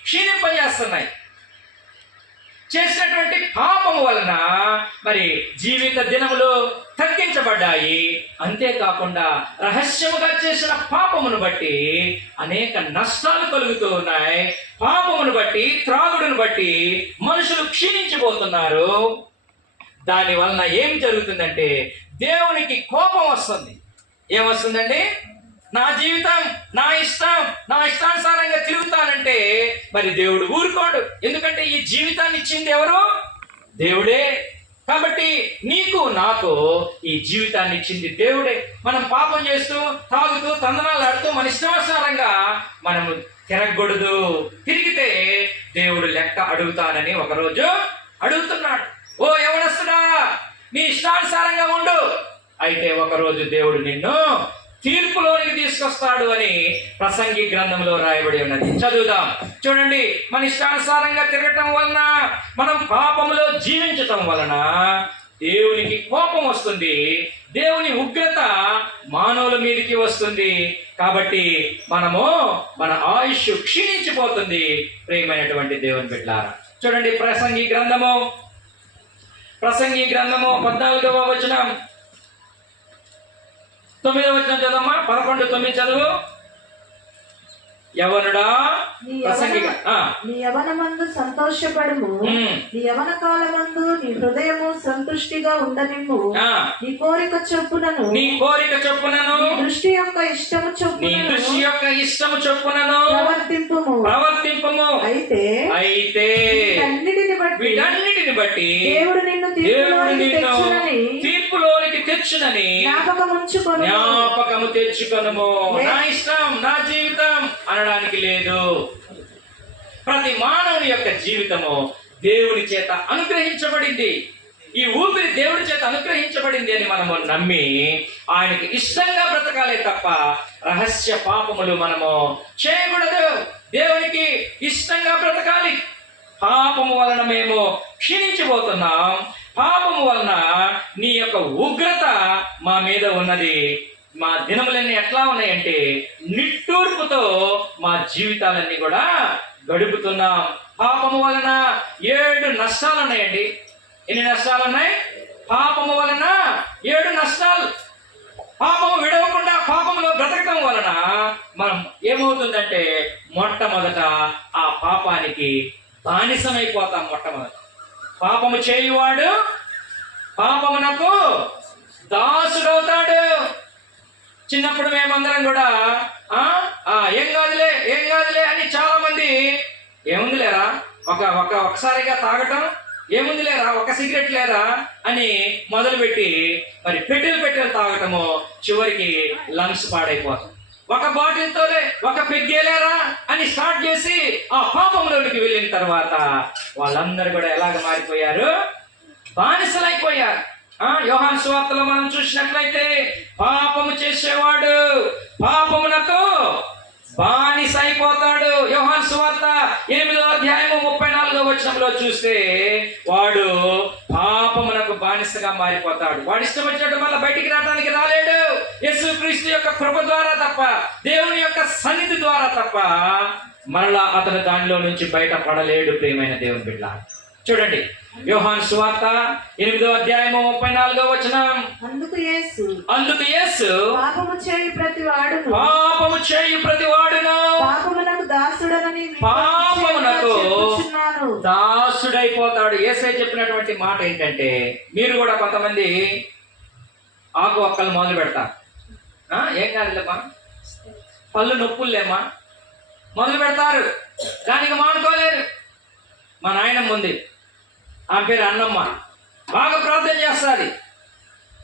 క్షీణింపజేస్తున్నాయి. చేసినటువంటి పాపము వలన మరి జీవిత దినములు తగ్గించబడ్డాయి. అంతేకాకుండా రహస్యముగా చేసిన పాపమును బట్టి అనేక నష్టాలు కలుగుతూ ఉన్నాయి. పాపమును బట్టి, త్రాగుడును బట్టి మనుషులు క్షీణించిపోతున్నారు. దాని వలన ఏం జరుగుతుందంటే దేవునికి కోపం వస్తుంది. ఏమొస్తుందండి? నా జీవితం, నా ఇష్టానుసారంగా తిరుగుతానంటే మరి దేవుడు ఊరుకోడు. ఎందుకంటే ఈ జీవితాన్ని ఇచ్చింది ఎవరు? దేవుడే. కాబట్టి నీకు నాకు ఈ జీవితాన్ని ఇచ్చింది దేవుడే. మనం పాపం చేస్తూ, తాగుతూ, తందనాలు ఆడుతూ మన ఇష్టానుసారంగా మనము తిరగకూడదు. తిరిగితే దేవుడు లెక్క అడుగుతానని ఒకరోజు అడుగుతున్నాడు. ఓ యవనస్తుడా, నీ ఇష్టానుసారంగా ఉండు, అయితే ఒకరోజు దేవుడు నిన్ను తీర్పులోనికి తీసుకొస్తాడు అని ప్రసంగి గ్రంథంలో రాయబడి ఉన్నది. చదువుదాం, చూడండి. మన ఇష్టానుసారంగా తిరగటం వలన, మనం పాపములో జీవించటం వలన దేవునికి కోపం వస్తుంది. దేవుని ఉగ్రత మానవుల మీదకి వస్తుంది. కాబట్టి మనము మన ఆయుష్ క్షీణించిపోతుంది. ప్రియమైనటువంటి దేవుని బిడ్డలారా, చూడండి ప్రసంగి గ్రంథము 14వ వచనం, 9వ వచనం చదవమ్మా. 11:9 చదువు. యవనుడా, నీ యవనమందు సంతోషపడుము, నీ యవన కాలమందు నీ హృదయము సంతృష్టిగా ఉండనిమ్ము. నీ కోరిక చొప్పునను నీ దృష్టి యొక్క ఇష్టము చొప్పునను ప్రవర్తింపుము. అయితే వీటన్నిటిని బట్టి దేవుడు నిన్ను తీర్పులోనికి తెచ్చునని జ్ఞాపకము తెచ్చుకొనుము. నా ఇష్టం, నా జీవితం అనడానికి లేదు. ప్రతి మానవుని యొక్క జీవితము దేవుని చేత అనుగ్రహించబడింది. ఈ ఊపిరి దేవుడి చేత అనుగ్రహించబడింది అని మనము నమ్మి ఆయనకి ఇష్టంగా బ్రతకాలే తప్ప రహస్య పాపములు మనము చేయకూడదు. దేవునికి ఇష్టంగా బ్రతకాలి. పాపము వలన మేము క్షీణించిపోతున్నాం. పాపము వలన నీ యొక్క ఉగ్రత మా మీద ఉన్నది. మా దినములన్నీ ఎట్లా ఉన్నాయంటే నిట్టూర్పుతో మా జీవితాలన్నీ కూడా గడుపుతున్నాం. పాపము వలన 7 నష్టాలు ఉన్నాయండి. ఎన్ని నష్టాలు ఉన్నాయి? పాపము వలన 7 నష్టాలు. పాపము విడవకుండా పాపములో బ్రతకటం వలన మనం ఏమవుతుందంటే మొట్టమొదట ఆ పాపానికి బానిసమైపోతాం. మొట్టమొదట పాపము చేయువాడు పాపమునకు దాసుడవుతాడు. చిన్నప్పుడు మేమందరం కూడా ఏం కాదులే అని చాలా మంది ఏముంది లేరా ఒకసారిగా తాగటం, ఏముంది లేరా ఒక సిగరెట్ లేరా అని మొదలుపెట్టి మరి పెట్టెలు తాగటము, చివరికి లంగ్స్ పాడైపోతాం. ఒక బాటిల్తోనే ఒక పెగ్గేలేరా అని స్టార్ట్ చేసి ఆ పాపంలోనికి వెళ్ళిన తర్వాత వాళ్ళందరూ కూడా ఎలాగ మారిపోయారు? బానిసలైపోయారు. యోహాను సువార్తలో మనం చూసినట్లయితే పాపము చేసేవాడు పాపమునకు బానిస అయిపోతాడు. యోహాను సువార్త 8వ అధ్యాయము 34వ వచనంలో చూస్తే వాడు పాపమునకు బానిసగా మారిపోతాడు. వాడు ఇష్టం వచ్చినట్టు మళ్ళీ బయటికి రావడానికి రాలేడు. యేసుక్రీస్తు యొక్క కృప ద్వారా తప్ప, దేవుని యొక్క సన్నిధి ద్వారా తప్ప మరలా అతను దానిలో నుంచి బయటపడలేడు. ప్రియమైన దేవుని బిడ్డ, చూడండి యోహాను సువార్త 8వ అధ్యాయము 34వ వచనం. అందుకు యేసు పాపము చేయు ప్రతి వాడును పాపమునకు దాసుడైపోతాడు. యేసే చెప్పినటువంటి మాట ఏంటంటే, మీరు కూడా కొంతమంది ఆకు ఒక్కలు మొదలు పెడతారు. ఏం కాదులేమ్మా, పళ్ళు నొప్పులేమ్మా మొదలు పెడతారు, దానికి మానుకోలేరు. మా నాయనమ్మ ఉంది, ఆమె పేరు అన్నమ్మ, బాగా ప్రార్థన చేస్తుంది.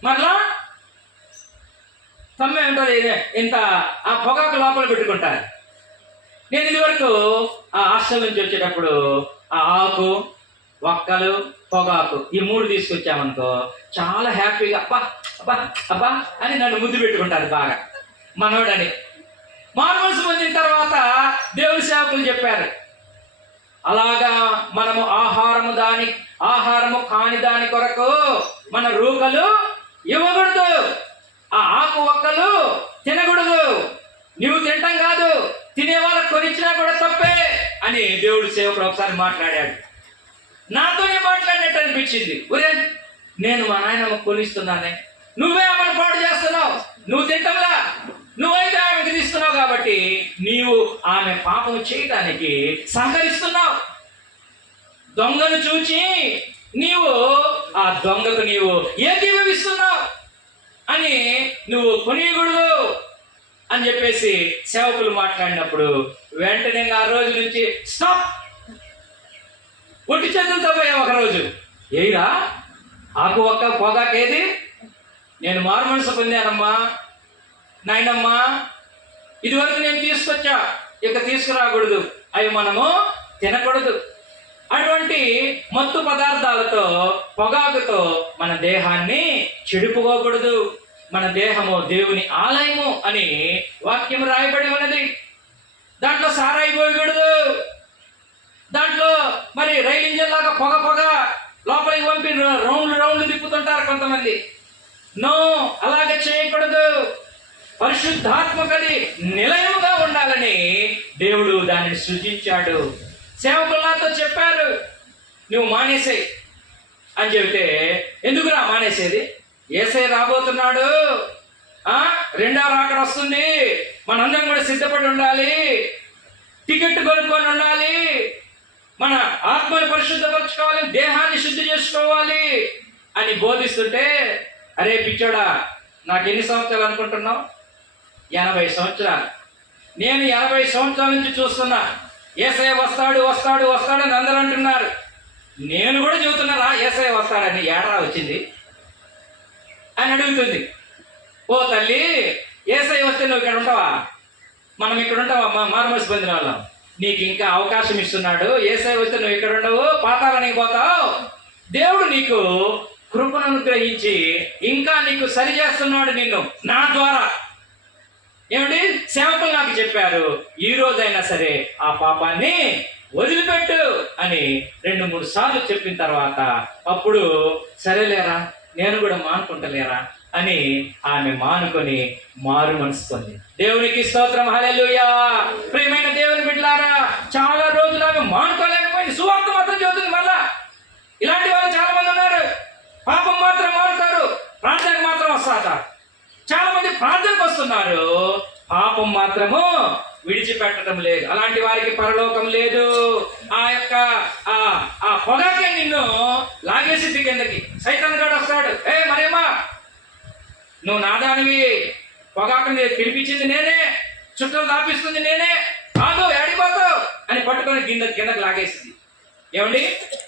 మరలా తమ్మే ఉంటుంది, ఇంత ఆ పొగాకు లోపల పెట్టుకుంటారు. నేను ఇదివరకు ఆ హాస్టల్ నుంచి వచ్చేటప్పుడు ఆ ఆకు, ఒక్కలు, పొగాకు ఈ 3 తీసుకొచ్చామనుకో చాలా హ్యాపీగా అబ్బా అబ్బా అబ్బా అని నన్ను ముద్దు పెట్టుకుంటారు బాగా మనోడని. మారుమనసు పొందిన తర్వాత దేవుని సేవకులు చెప్పారు, అలాగా మనము ఆహారము కాని దాని కొరకు మన రూకలు ఇవ్వకూడదు, ఆ ఆకు ఒక్కలు తినకూడదు. నువ్వు తింటాం కాదు, తినే వాళ్ళకు కొనిచ్చినా కూడా తప్పే అని దేవుడు సేవకుడు ఒకసారి మాట్లాడాడు. నాతోనే మాట్లాడినట్టు అనిపించింది. ఒరే, నేను మా నాయనమ్మ కొనిస్తున్నానే, నువ్వే ఆమెను పాడు చేస్తున్నావు, నువ్వు తింటంలా, నువ్వైతే ఆమెకు తీస్తున్నావు కాబట్టి నీవు ఆమె పాపం చేయడానికి సహకరిస్తున్నావు. దొంగను చూచి నీవు ఆ దొంగకు నీవు ఏకీభవిస్తున్నావు అని నువ్వు కొనియకూడదు అని చెప్పేసి సేవకులు మాట్లాడినప్పుడు వెంటనే ఆ రోజు నుంచి స్టాప్, ఒట్టి చేతులతో పోయా. ఒకరోజు ఏరా ఆకు ఒక్క పొగాకేది, నేను మారు మనసు పొందానమ్మా నాయనమ్మా, ఇదివరకు నేను తీసుకొచ్చా, ఇక తీసుకురాకూడదు, అవి మనము తినకూడదు. అటువంటి మత్తు పదార్థాలతో, పొగాకుతో మన దేహాన్ని చెడుపుకోకూడదు. మన దేహము దేవుని ఆలయము అని వాక్యం రాయబడి ఉన్నది. దాంట్లో సారాయి పోయకూడదు, దాంట్లో మరి రైలు ఇంజన్ లాగా పొగ లోపలికి పంపి రౌండ్లు తిప్పుతుంటారు కొంతమంది. నో, అలాగే చేయకూడదు. పరిశుద్ధాత్మ కలిగి నిలయముగా ఉండాలని దేవుడు దానిని సృజించాడు. సేవకులు నాతో చెప్పారు, నువ్వు మానేసేయి అని చెబితే, ఎందుకురా మానేసేది? యేసయ్య రాబోతున్నాడు, రెండవ రాకడ వస్తుంది, మనందరం కూడా సిద్ధపడి ఉండాలి, టికెట్ కొనుక్కొని ఉండాలి, మన ఆత్మని పరిశుద్ధపరచుకోవాలి, దేహాన్ని శుద్ధి చేసుకోవాలి అని బోధిస్తుంటే, అరే పిచ్చోడా, నాకు ఎన్ని సంవత్సరాలు అనుకుంటున్నావు? 80 సంవత్సరాలు. నేను 80 సంవత్సరాల నుంచి చూస్తున్నా, యేసయ్య వస్తాడు అని అందరూ అంటున్నారు. నేను కూడా చెబుతున్నారా యేసయ్య వస్తాడని? ఏడరా వచ్చింది అని అడుగుతుంది. ఓ తల్లి, యేసయ్య వస్తే నువ్వు ఇక్కడ ఉంటావా? మనం ఇక్కడ ఉంటావా? మారుమనసు పొందిన వాళ్ళం. నీకు ఇంకా అవకాశం ఇస్తున్నాడు. యేసయ్య వస్తే నువ్వు ఇక్కడ ఉండవు, పాతాళానికి పోతావు. దేవుడు నీకు కృపను అనుగ్రహించి ఇంకా నీకు సరి చేస్తున్నాడు నిన్ను నా ద్వారా. ఏమిటి? సేవకులు నాకు చెప్పారు, ఈ రోజైనా సరే ఆ పాపాన్ని వదిలిపెట్టు అని 2-3 సార్లు చెప్పిన తర్వాత అప్పుడు సరేలేరా, నేను కూడా మానుకుంటలేరా అని ఆమె మానుకొని మారు మనసు పొంది. దేవునికి స్తోత్రం, హల్లెలూయా. ప్రియమైన దేవుని బిడ్డలారా, చాలా రోజులు ఆమె మానుకోలేకపోయింది. సువార్త మాత్రం చదువుతుంది. మళ్ళా ఇలాంటి వాళ్ళు చాలా మంది ఉన్నారు. పాపం మాత్రం మారుతారు, ప్రార్థనకు మాత్రం వస్తారు. చాలా మంది ప్రార్థనకు వస్తున్నారు, పాపం మాత్రము విడిచిపెట్టడం లేదు. అలాంటి వారికి పరలోకం లేదు. ఆ యొక్క ఆ పొగాకే నిన్ను లాగేసి కిందకి సైతాన్ గాడు వస్తాడు. మరేమా నువ్వు నాదానివి, పొగాకుని తినిపించింది నేనే, చుట్టలు దాపిస్తుంది నేనే, ఆగు ఏడిపోతావు అని పట్టుకొని కిందకి లాగేసింది. ఏమండి,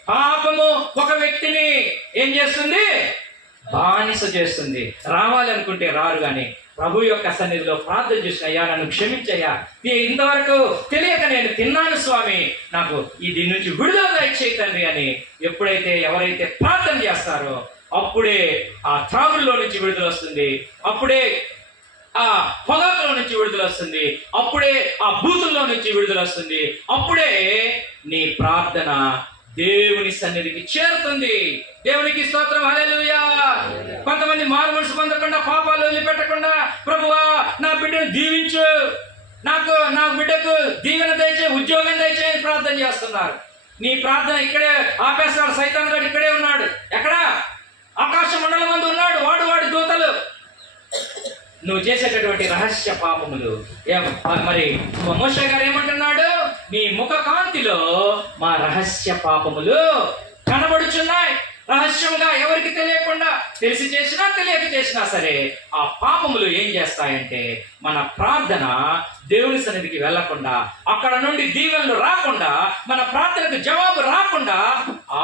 పాపము ఒక వ్యక్తిని ఏం చేస్తుంది? బానిస చేస్తుంది. రావాలనుకుంటే రారు, కానీ ప్రభు యొక్క సన్నిధిలో ప్రార్థన చేసిన, అయ్యా నన్ను క్షమించయ్యా, ఇంతవరకు తెలియక నేను తిన్నాను స్వామి, నాకు దీని నుంచి విడుదల దయచేయి తండ్రి అని ఎప్పుడైతే ఎవరైతే ప్రార్థన చేస్తారో అప్పుడే ఆ త్రాగుల్లో నుంచి విడుదల వస్తుంది, అప్పుడే ఆ పొగాకులో నుంచి విడుదల వస్తుంది, అప్పుడే ఆ బూతుల్లో నుంచి విడుదల వస్తుంది, అప్పుడే నీ ప్రార్థన దేవుని సన్నిధికి చేరుతుంది. దేవునికి స్తోత్రం, హల్లెలూయా. కొంతమంది మారు మనసు పొందకుండా, పాపాలు వదిలిపెట్టకుండా, ప్రభువా నా బిడ్డను దీవించు, నా బిడ్డకు దీవెన దయచే, ఉద్యోగం దయచేయని ప్రార్థన చేస్తున్నారు. నీ ప్రార్థన ఇక్కడే ఆపేస్తాడు. సైతాన్ గారు ఇక్కడే ఉన్నాడు. ఎక్కడ? ఆకాశ మండలం మందు ఉన్నాడు. వాడి దూతలు నువ్వు చేసేటటువంటి రహస్య పాపములు. మరి మోషే గారు ఏమంటున్నాడు? నీ ముఖ కాంతిలో మా రహస్య పాపములు కనబడుచున్నాయి. రహస్యంగా ఎవరికి తెలియకుండా, తెలిసి చేసినా తెలియక చేసినా సరే ఆ పాపములు ఏం చేస్తాయంటే మన ప్రార్థన దేవుని సన్నిధికి వెళ్లకుండా, అక్కడ నుండి దీవెనలు రాకుండా, మన ప్రార్థనకు జవాబు రాకుండా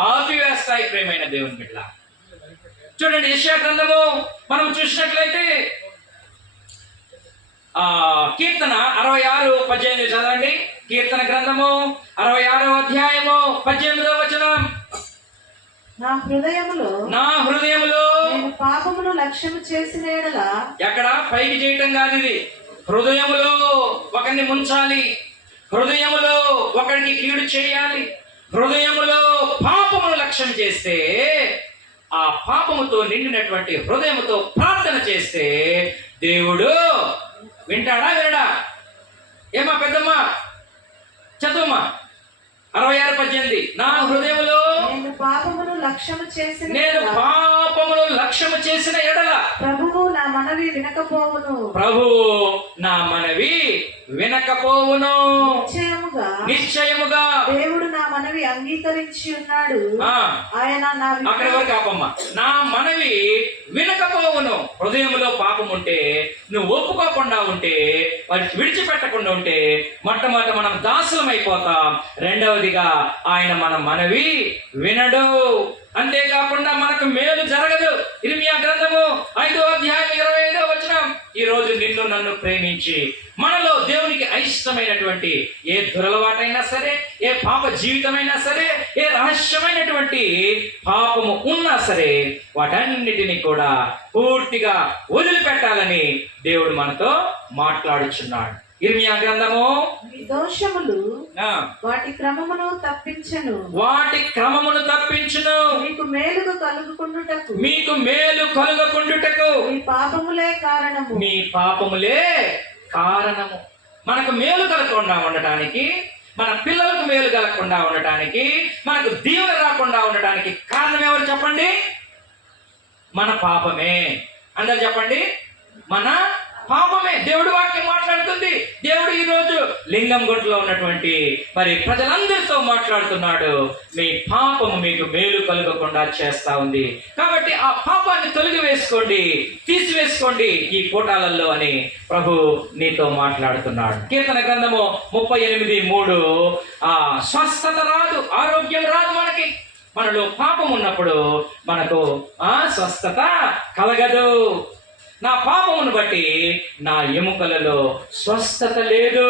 ఆపివేస్తాయి. ప్రేమైన దేవుని బిడ్డ, చూడండి యెషయా గ్రంథము మనం చూసినట్లయితే కీర్తన 66:18 చదవండి. కీర్తన గ్రంథము 66వ అధ్యాయము 18వ వచనం. నా హృదయములో నేను పాపమును లక్ష్యము చేసిన యెడల. ఎక్కడ? పైకి చేయటం కాదు ఇది. హృదయములో ఒకరిని ముంచాలి, హృదయములో ఒకరికి కీడు చేయాలి, హృదయములో పాపమును లక్ష్యం చేస్తే, ఆ పాపముతో నిండినటువంటి హృదయముతో ప్రార్థన చేస్తే దేవుడు వింటాడా వినడా? ఏమా పెద్దమ్మా, చదువుమా. 66:18. నా హృదయములో నేను పాపమును లక్ష్యము చేసిన ఎడల ప్రభువు నా మనవి వినకపోవును. నిశ్చయముగా దేవుడు నా మనవి అంగీకరించి ఉన్నాడు. ఆయన అక్కడి వరకు ఆపమ్మ. నా మనవి వినకపోవును. హృదయంలో పాపం ఉంటే, నువ్వు ఒప్పుకోకుండా ఉంటే, వారికి విడిచిపెట్టకుండా ఉంటే, మొట్టమొదట మనం దాసులం అయిపోతాం. రెండవదిగా ఆయన మన మనవి వినడు. అంతేకాకుండా మనకు మేలు జరగదు. ఇర్మియా గ్రంథము 5వ అధ్యాయం 25వ వచనం. ఈ రోజు నిన్ను నన్ను ప్రేమించి మనలో దేవునికి అయిష్టమైనటువంటి ఏ దురలవాటైనా సరే, ఏ పాప జీవితమైనా సరే, ఏ రహస్యమైనటువంటి పాపము ఉన్నా సరే, వాటన్నిటిని కూడా పూర్తిగా వదిలిపెట్టాలని దేవుడు మనతో మాట్లాడుచున్నాడు. ఇర్మియా గ్రంథము దోషములు వాటి క్రమమును తప్పించును. మీకు మేలు కలుగుకుండుటకు మీ పాపములే కారణము. మనకు మేలు కలగకుండా ఉండటానికి, మన పిల్లలకు మేలు కలగకుండా ఉండటానికి, మనకు దీవెన రాకుండా ఉండటానికి కారణం ఎవరు చెప్పండి? మన పాపమే. అందరు చెప్పండి, మన పాపమే. దేవుడు వాక్యం మాట్లాడుతుంది. దేవుడు ఈ రోజు లింగం గుంటలో ఉన్నటువంటి మరి ప్రజలందరితో మాట్లాడుతున్నాడు. మీ పాపము మీకు మేలు కలగకుండా చేస్తా ఉంది, కాబట్టి ఆ పాపాన్ని తీసివేసుకోండి ఈ కూటాలలో అని ప్రభు నీతో మాట్లాడుతున్నాడు. కీర్తన గ్రంథము 38:3. స్వస్థత రాదు, ఆరోగ్యం రాదు. మనలో పాపం ఉన్నప్పుడు మనకు స్వస్థత కలగదు. నా పాపమును బట్టి నా ఎముకలలో స్వస్థత లేదు.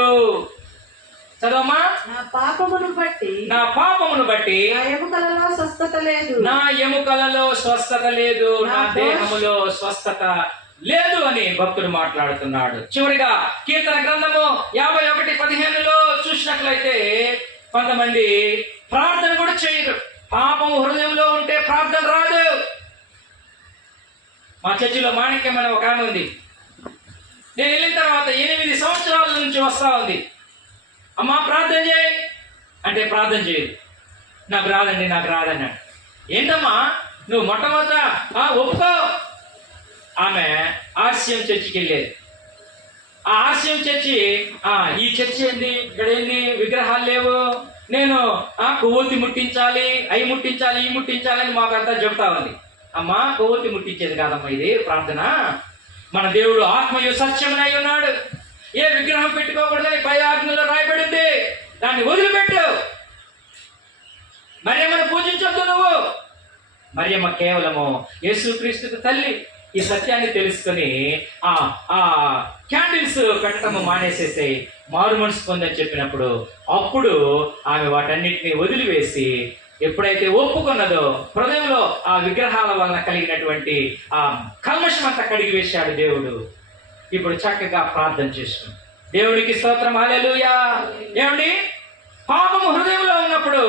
చదవమ్మా. నా పాపమును బట్టి నా ఎముకలలో స్వస్థత లేదు. నా ఎముకలలో స్వస్థత లేదు, నా దేహములో స్వస్థత లేదు అని భక్తుడు మాట్లాడుతున్నాడు. చివరిగా కీర్తన గ్రంథము 51:15 చూసినట్లయితే కొంతమంది ప్రార్థన కూడా చేయరు. పాపము హృదయంలో ఉంటే ప్రార్థన రాదు. మా చర్చిలో మాణిక్యం అనే ఒక ఆమె ఉంది. నేను వెళ్ళిన తర్వాత 8 సంవత్సరాల నుంచి వస్తా ఉంది. అమ్మా ప్రార్థన చేయి అంటే ప్రార్థన చేయదు. నాకు రాదండి. ఏంటమ్మా నువ్వు మొట్టమొదట ఒప్పుకో. ఆమె RCM చర్చికి వెళ్ళేది. ఆ RCM చర్చి, ఈ చర్చి ఏంది, ఇక్కడ ఏంది, విగ్రహాలు లేవు, నేను కొవ్వొత్తి ముట్టించాలి, అవి ముట్టించాలి, ఈ ముట్టించాలని మాకంతా చెప్తా ఉంది. అమ్మా కొవ్వొత్తి ముట్టించేది కాదమ్మా ఇది ప్రార్థన. మన దేవుడు ఆత్మయు సత్యమునై ఉన్నాడు. ఏ విగ్రహం పెట్టుకోకూడదని పై ఆజ్ఞలో రాయబడింది. దాన్ని వదిలిపెట్టు. మరియమ్మను పూజించొద్దు నువ్వు. మరియమ్మ కేవలము యేసుక్రీస్తుకు తల్లి. ఈ సత్యాన్ని తెలుసుకొని ఆ క్యాండిల్స్ పెట్టడము మానేసేసి మారు మనసు పొందని చెప్పినప్పుడు అప్పుడు ఆమె వాటన్నిటిని వదిలివేసి ఎప్పుడైతే ఒప్పుకున్నదో హృదయంలో ఆ విగ్రహాల వలన కలిగినటువంటి ఆ కల్మషం అంతా కడిగి వేశాడు దేవుడు. ఇప్పుడు చక్కగా ప్రార్థన చేస్తున్నాం. దేవుడికి స్తోత్రం, హల్లెలూయా. ఏమండి, పాపము హృదయంలో ఉన్నప్పుడు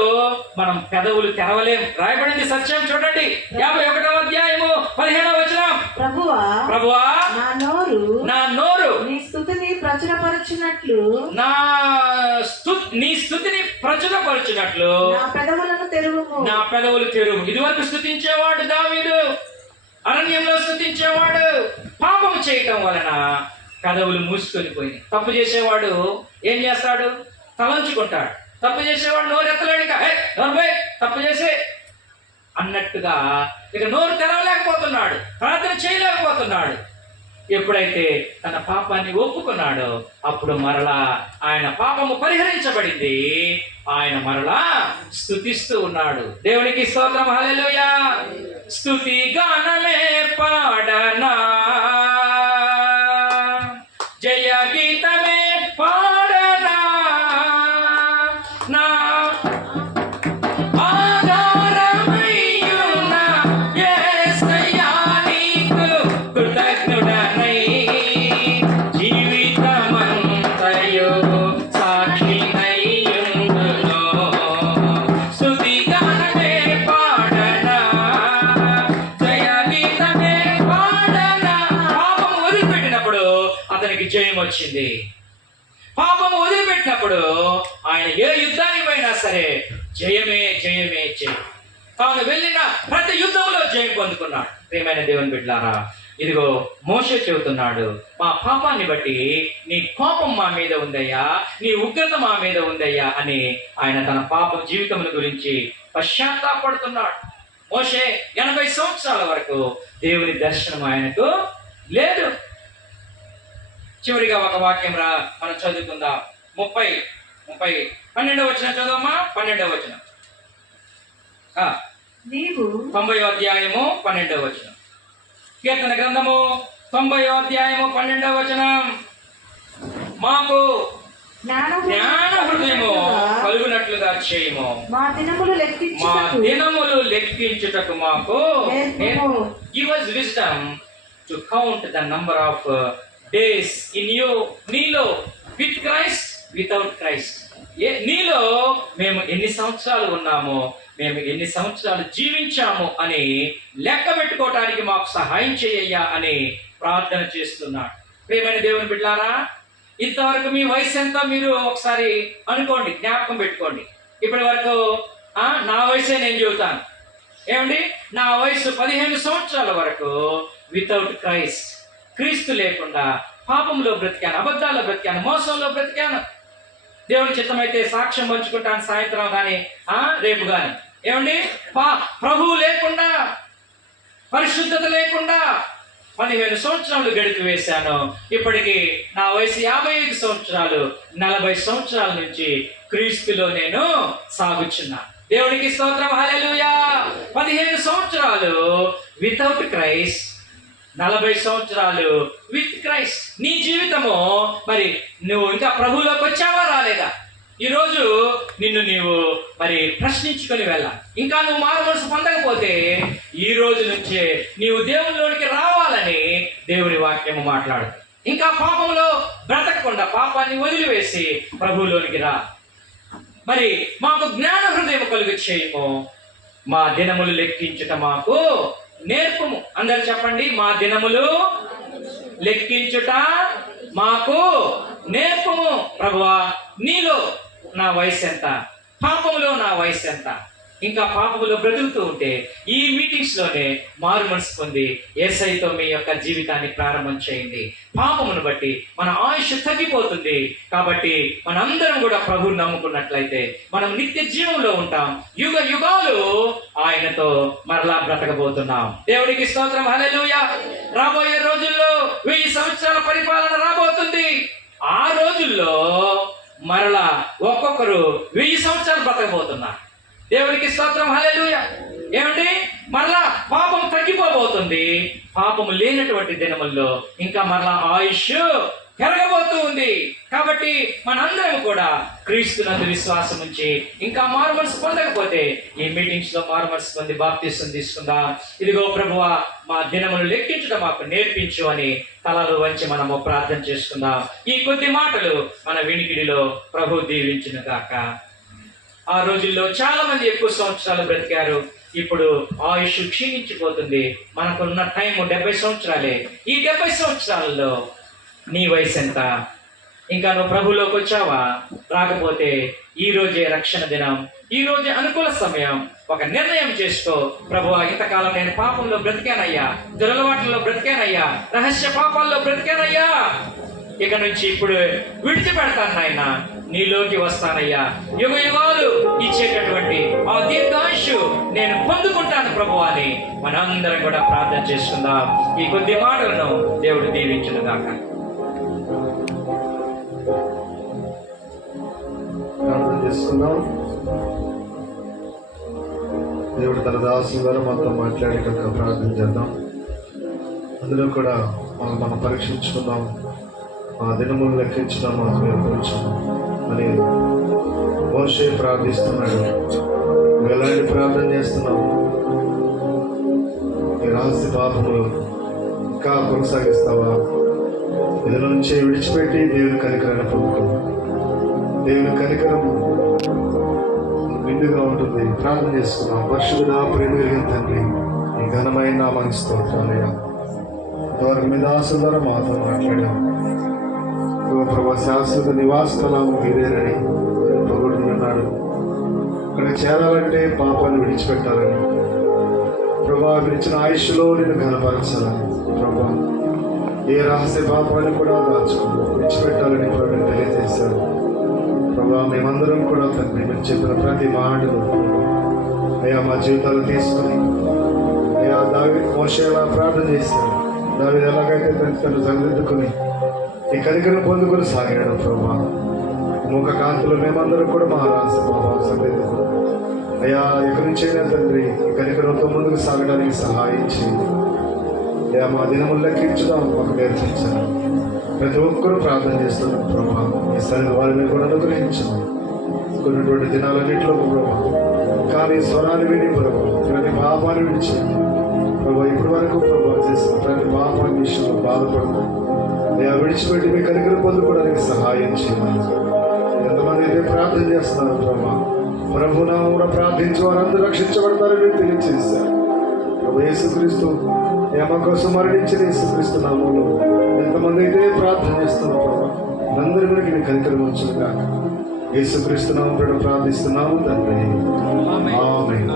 మనం పెదవులు తెరవలేం. రాయబడింది సత్యం. చూడండి 51వ అధ్యాయము 15వ వచనం. ప్రభువా నా నోరు నీ స్తుతిని ప్రచురపరచునట్లు నీ స్తుతిని ప్రచురపరచునట్లు నా పెదవులు తెరువు. ఇదివరకు స్తుతించేవాడు దావీదు, అరణ్యంలో స్తుతించేవాడు. పాపం చేయటం వలన పెదవులు మూసుకొని పోయినాయి. తప్పు చేసేవాడు ఏం చేస్తాడు? తలంచుకుంటాడు. తప్పు చేసేవాడు నోరు ఎత్తలేడు. ఇక తప్పు చేసే అన్నట్టుగా ఇక నోరు తెరవలేకపోతున్నాడు, ప్రార్థన చేయలేకపోతున్నాడు. ఎప్పుడైతే తన పాపాన్ని ఒప్పుకున్నాడో అప్పుడు మరలా ఆయన పాపము పరిహరించబడింది. ఆయన మరలా స్తుతిస్తూ ఉన్నాడు. దేవునికి స్తోత్రం, హల్లెలూయా. స్తుతి గానమే పాడనా, జయ గీతమే పాడనా, నా ఆధారమయ్యున్న యేసయ్యా నీకు కృతజ్ఞుడనై జీవితమంతయు సాక్షినయ్యుండును. స్తుతి గానమే పాడనా, జయ గీతమే పాడనా. పాపం వదిలిపెట్టినప్పుడు అతనికి జయం వచ్చింది. పాపము వదిలిపెట్టినప్పుడు ఆయన ఏ యుద్ధానికి పోయినా సరే జయమే జయమే జయం. తాను వెళ్ళిన ప్రతి యుద్ధంలో జయం పొందుకున్నాడు. ప్రియమైన దేవుని బిడ్డలారా, ఇదిగో మోషే చెబుతున్నాడు, మా పాపాన్ని బట్టి నీ కోపం మా మీద ఉందయ్యా, నీ ఉగ్రత మా మీద ఉందయ్యా అని ఆయన తన పాప జీవితముల గురించి పశ్చాత్తాపడుతున్నాడు. మోషే 80 సంవత్సరాల వరకు దేవుని దర్శనం ఆయనకు లేదు. చివరిగా ఒక వాక్యం మనం చదువుకుందాం. 12వ వచనం చదవమ్మా. 12వ వచనం, 90వ అధ్యాయము 12వ వచనం. కీర్తన గ్రంథము 90వ అధ్యాయము 12వ వచనం. మాకు జ్ఞాన హృదయము కలుగునట్లుగా చేయము, మా దినములు లెక్కించుటకు మాకు give us wisdom to count the number of days in you. నీలో with Christ, without Christ. నీలో మేము ఎన్ని సంవత్సరాలు ఉన్నామో, మేము ఎన్ని సంవత్సరాలు జీవించాము అని లెక్క పెట్టుకోవటానికి మాకు సహాయం చేయయ్యా అని ప్రార్థన చేస్తున్నాడు. ప్రియమైన దేవుని బిడ్డలారా, ఇంతవరకు మీ వయసు ఎంత మీరు ఒకసారి అనుకోండి, జ్ఞాపకం పెట్టుకోండి. ఇప్పటి వరకు నా వయసే నేను చెబుతాను. ఏమండి, నా వయసు 15 సంవత్సరాల వరకు వితౌట్ క్రైస్ట్, క్రీస్తు లేకుండా పాపంలో బ్రతికాను, అబద్ధాల్లో బ్రతికాను, మోసంలో బ్రతికాను. దేవుని చిత్తమైతే సాక్ష్యం పంచుకుంటాను సాయంత్రం కానీ రేపు కానీ. ఏమండి, ప్రభువు లేకుండా, పరిశుద్ధత లేకుండా 15 సంవత్సరాలు గడిపి వేశాను. ఇప్పటికి నా వయసు 55 సంవత్సరాలు. 40 సంవత్సరాల నుంచి క్రీస్తులో నేను సాగుచున్నా. దేవునికి స్తోత్రం, హల్లెలూయా. 15 సంవత్సరాలు వితౌట్ క్రైస్ట్, 40 సంవత్సరాలు విత్ క్రైస్ట్. నీ జీవితము మరి నువ్వు ఇంకా ప్రభువులోకి వచ్చావా రాలేదా? ఈరోజు నిన్ను నీవు మరి ప్రశ్నించుకొని వెళ్ళాలి. ఇంకా నువ్వు మారు మనసు పొందకపోతే ఈ రోజు నుంచే నీవు దేవునిలోనికి రావాలని దేవుని వాక్యము మాట్లాడుతుంది. ఇంకా పాపంలో బ్రతకకుండా పాపాన్ని వదిలివేసి ప్రభువులోనికి రా. మరి మాకు జ్ఞాన హృదయం కలుగు చేయము, మా దినములు లెక్కించుట మాకు నేర్పుము. అందరు చెప్పండి, మా దినములు లెక్కించుట మాకు నేర్పుము. ప్రభువా, నీలో నా వయసు ఎంత, పాపంలో నా వయసు ఎంత, ఇంకా పాపములో బ్రతుకుతూ ఉంటే ఈ మీటింగ్స్ లోనే మారు మనసు పొంది యేసయ్యతో మీ యొక్క జీవితాన్ని ప్రారంభం చేయండి. పాపమును బట్టి మన ఆయుష్ తగ్గిపోతుంది. కాబట్టి మనందరం కూడా ప్రభువుని నమ్ముకున్నట్లయితే మనం నిత్య జీవంలో ఉంటాం. యుగ యుగాలు ఆయనతో మరలా బ్రతకబోతున్నాం. దేవుడికి స్తోత్రం. హల్లెలూయా. రాబోయే రోజుల్లో 1000 సంవత్సరాల పరిపాలన రాబోతుంది. ఆ రోజుల్లో మరలా ఒక్కొక్కరు 1000 సంవత్సరాలు బ్రతకబోతున్నారు. దేవుడికి స్తోత్రం. హల్లెలూయా. ఏమండి, మరలా పాపం తగ్గిపోబోతుంది. పాపము లేనటువంటి దినముల్లో ఇంకా మరలా ఆయుష్ పెరగబోతూ ఉంది. కాబట్టి మనందరం కూడా క్రీస్తునందు విశ్వాసం ఉంచి ఇంకా మారు మనసు పొందకపోతే ఈ మీటింగ్స్ లో మారు మనసు పొంది బాప్తిసం తీసుకుందాం. ఇదిగో ప్రభువా, మా దినములు లెక్కించడం మాకు నేర్పించు అని తలలు వంచి మనము ప్రార్థన చేసుకుందాం. ఈ కొద్ది మాటలు మన వినికిడిలో ప్రభు దీవించును గాక. ఆ రోజుల్లో చాలా మంది ఎక్కువ సంవత్సరాలు బ్రతికారు. ఇప్పుడు ఆయుష్ క్షీణించిపోతుంది. మనకున్న టైం 70 సంవత్సరాలే. ఈ 70 సంవత్సరాలలో నీ వయసు ఎంత? ఇంకా నువ్వు ప్రభులోకి వచ్చావా? రాకపోతే ఈ రోజే రక్షణ దినం, ఈ రోజే అనుకూల సమయం. ఒక నిర్ణయం చేసుకో. ప్రభువా, ఇంతకాలం నేను పాపంలో బ్రతికానయ్యా, దురలవాట్లలో బ్రతికానయ్యా, రహస్య పాపాల్లో బ్రతికానయ్యా. ఇక నుంచి ఇప్పుడు విడిచిపెడతాను నాయన, నీలోకి వస్తానయ్యా. యుగ యుగాలు ఇచ్చేటటువంటి ఆ దీర్ఘాయుషు నేను పొందుకుంటాను ప్రభువా అని మనందరం కూడా ప్రార్థన చేసుకుందాం. ఈ కొద్ది మాటలను దేవుడు దీవించును గాక. ప్రార్థన చేసుకుందాం. దేవుడు తన దాసుల ద్వారా మనతో మాట్లాడేటప్పుడు ప్రార్థన చేద్దాం. అందులో కూడా మనం పరీక్షించుకుందాం. ఆ దినములు లెక్కించడం మాకు నేర్పించుకుందాం అని మోషే ప్రార్థిస్తున్నాడు. ఎలాంటి ప్రార్థన చేస్తున్నావు? ఈ రహస్య పాపములు ఇంకా కొనసాగిస్తావా? ఇది నుంచి విడిచిపెట్టి దేవుని కనికరాన్ని పొందుకో. దేవుని కనికరం నిండుగా ఉంటుంది. ప్రార్థన చేసుకున్నాం. పరిశుద్ధుడా, ప్రేమ కలిగిన తండ్రి, ఈ ఘనమైన నామానికి స్తోత్రాలయ్యా. ఇంతవరకు మీ దాసుల ద్వారా మాతో మాట్లాడాం. ప్రభా, శాశ్వత నివాస స్థలం మీరేనని పొగుడుతున్నాడు. అక్కడ చేరాలంటే పాపాన్ని విడిచిపెట్టాలని ప్రభా, విడిచిన ఆయుష్లో నేను ఘనపరచాలని ప్రభా, ఏ రహస్య పాపాన్ని కూడా దాచుకుని విడిచిపెట్టాలని ప్రభు తెలియజేశారు. ప్రభా, మేమందరం కూడా తండ్రి మీరు చెప్పిన ప్రతి మాటలు అయ్యా మా జీవితాలు తీసుకుని అయ్యా దావీదు మోషే ఎలా ప్రార్థన చేశారు, దావీదు ఎలాగైతే తను సరిదిద్దుకుని ఈ కనికరం పొందుకొని సాగాడు ప్రభా, ముఖ కాంతిలో మేమందరం కూడా మా రహస్య పాపాలు సరిదిద్దుకుని అయ్యా ఎక్కడి నుంచైనా తండ్రి ఈ కనికరంతో ముందుకు సాగడానికి సహాయం చేయండి. అయ్యా మా దినములు లెక్కించుదాం మాకు నేర్పించాలి. ప్రతి ఒక్కరూ ప్రార్థన చేస్తున్నాం ప్రభా, ఈ సరైన వారిని కూడా అనుగ్రహించడం. కొన్నటువంటి దినాలన్నింటిలో ప్రభా, కానీ స్వరాన్ని విని ప్రభా ప్రతి పాపాన్ని విడిచి ప్రభా ఇప్పటి వరకు ప్రభా చేసిన ప్రతి పాపాన్ని విషయంలో బాధపడుతుంది అయ్యా విడిచిపెట్టి మీ కనికరం పొందుకోవడానికి సహాయం చేయమని ఎంతమంది అయితే ప్రార్థన చేస్తున్నారు ప్రభా, ప్రభునామమున కూడా ప్రార్థించి వారందరూ రక్షించబడతారని మీరు తెలియజేశారు. ప్రభు యేసుక్రీస్తు మా కోసం మరణించిన యేసుక్రీస్తు నామములో ఎంతమంది అయితే ప్రార్థన చేస్తున్నారు ప్రభా, అందరి మనకి నీ కనికరం వచ్చునుగా. యేసుక్రీస్తు నామమున ప్రార్థిస్తున్నాము తండ్రి. ఆమేన్.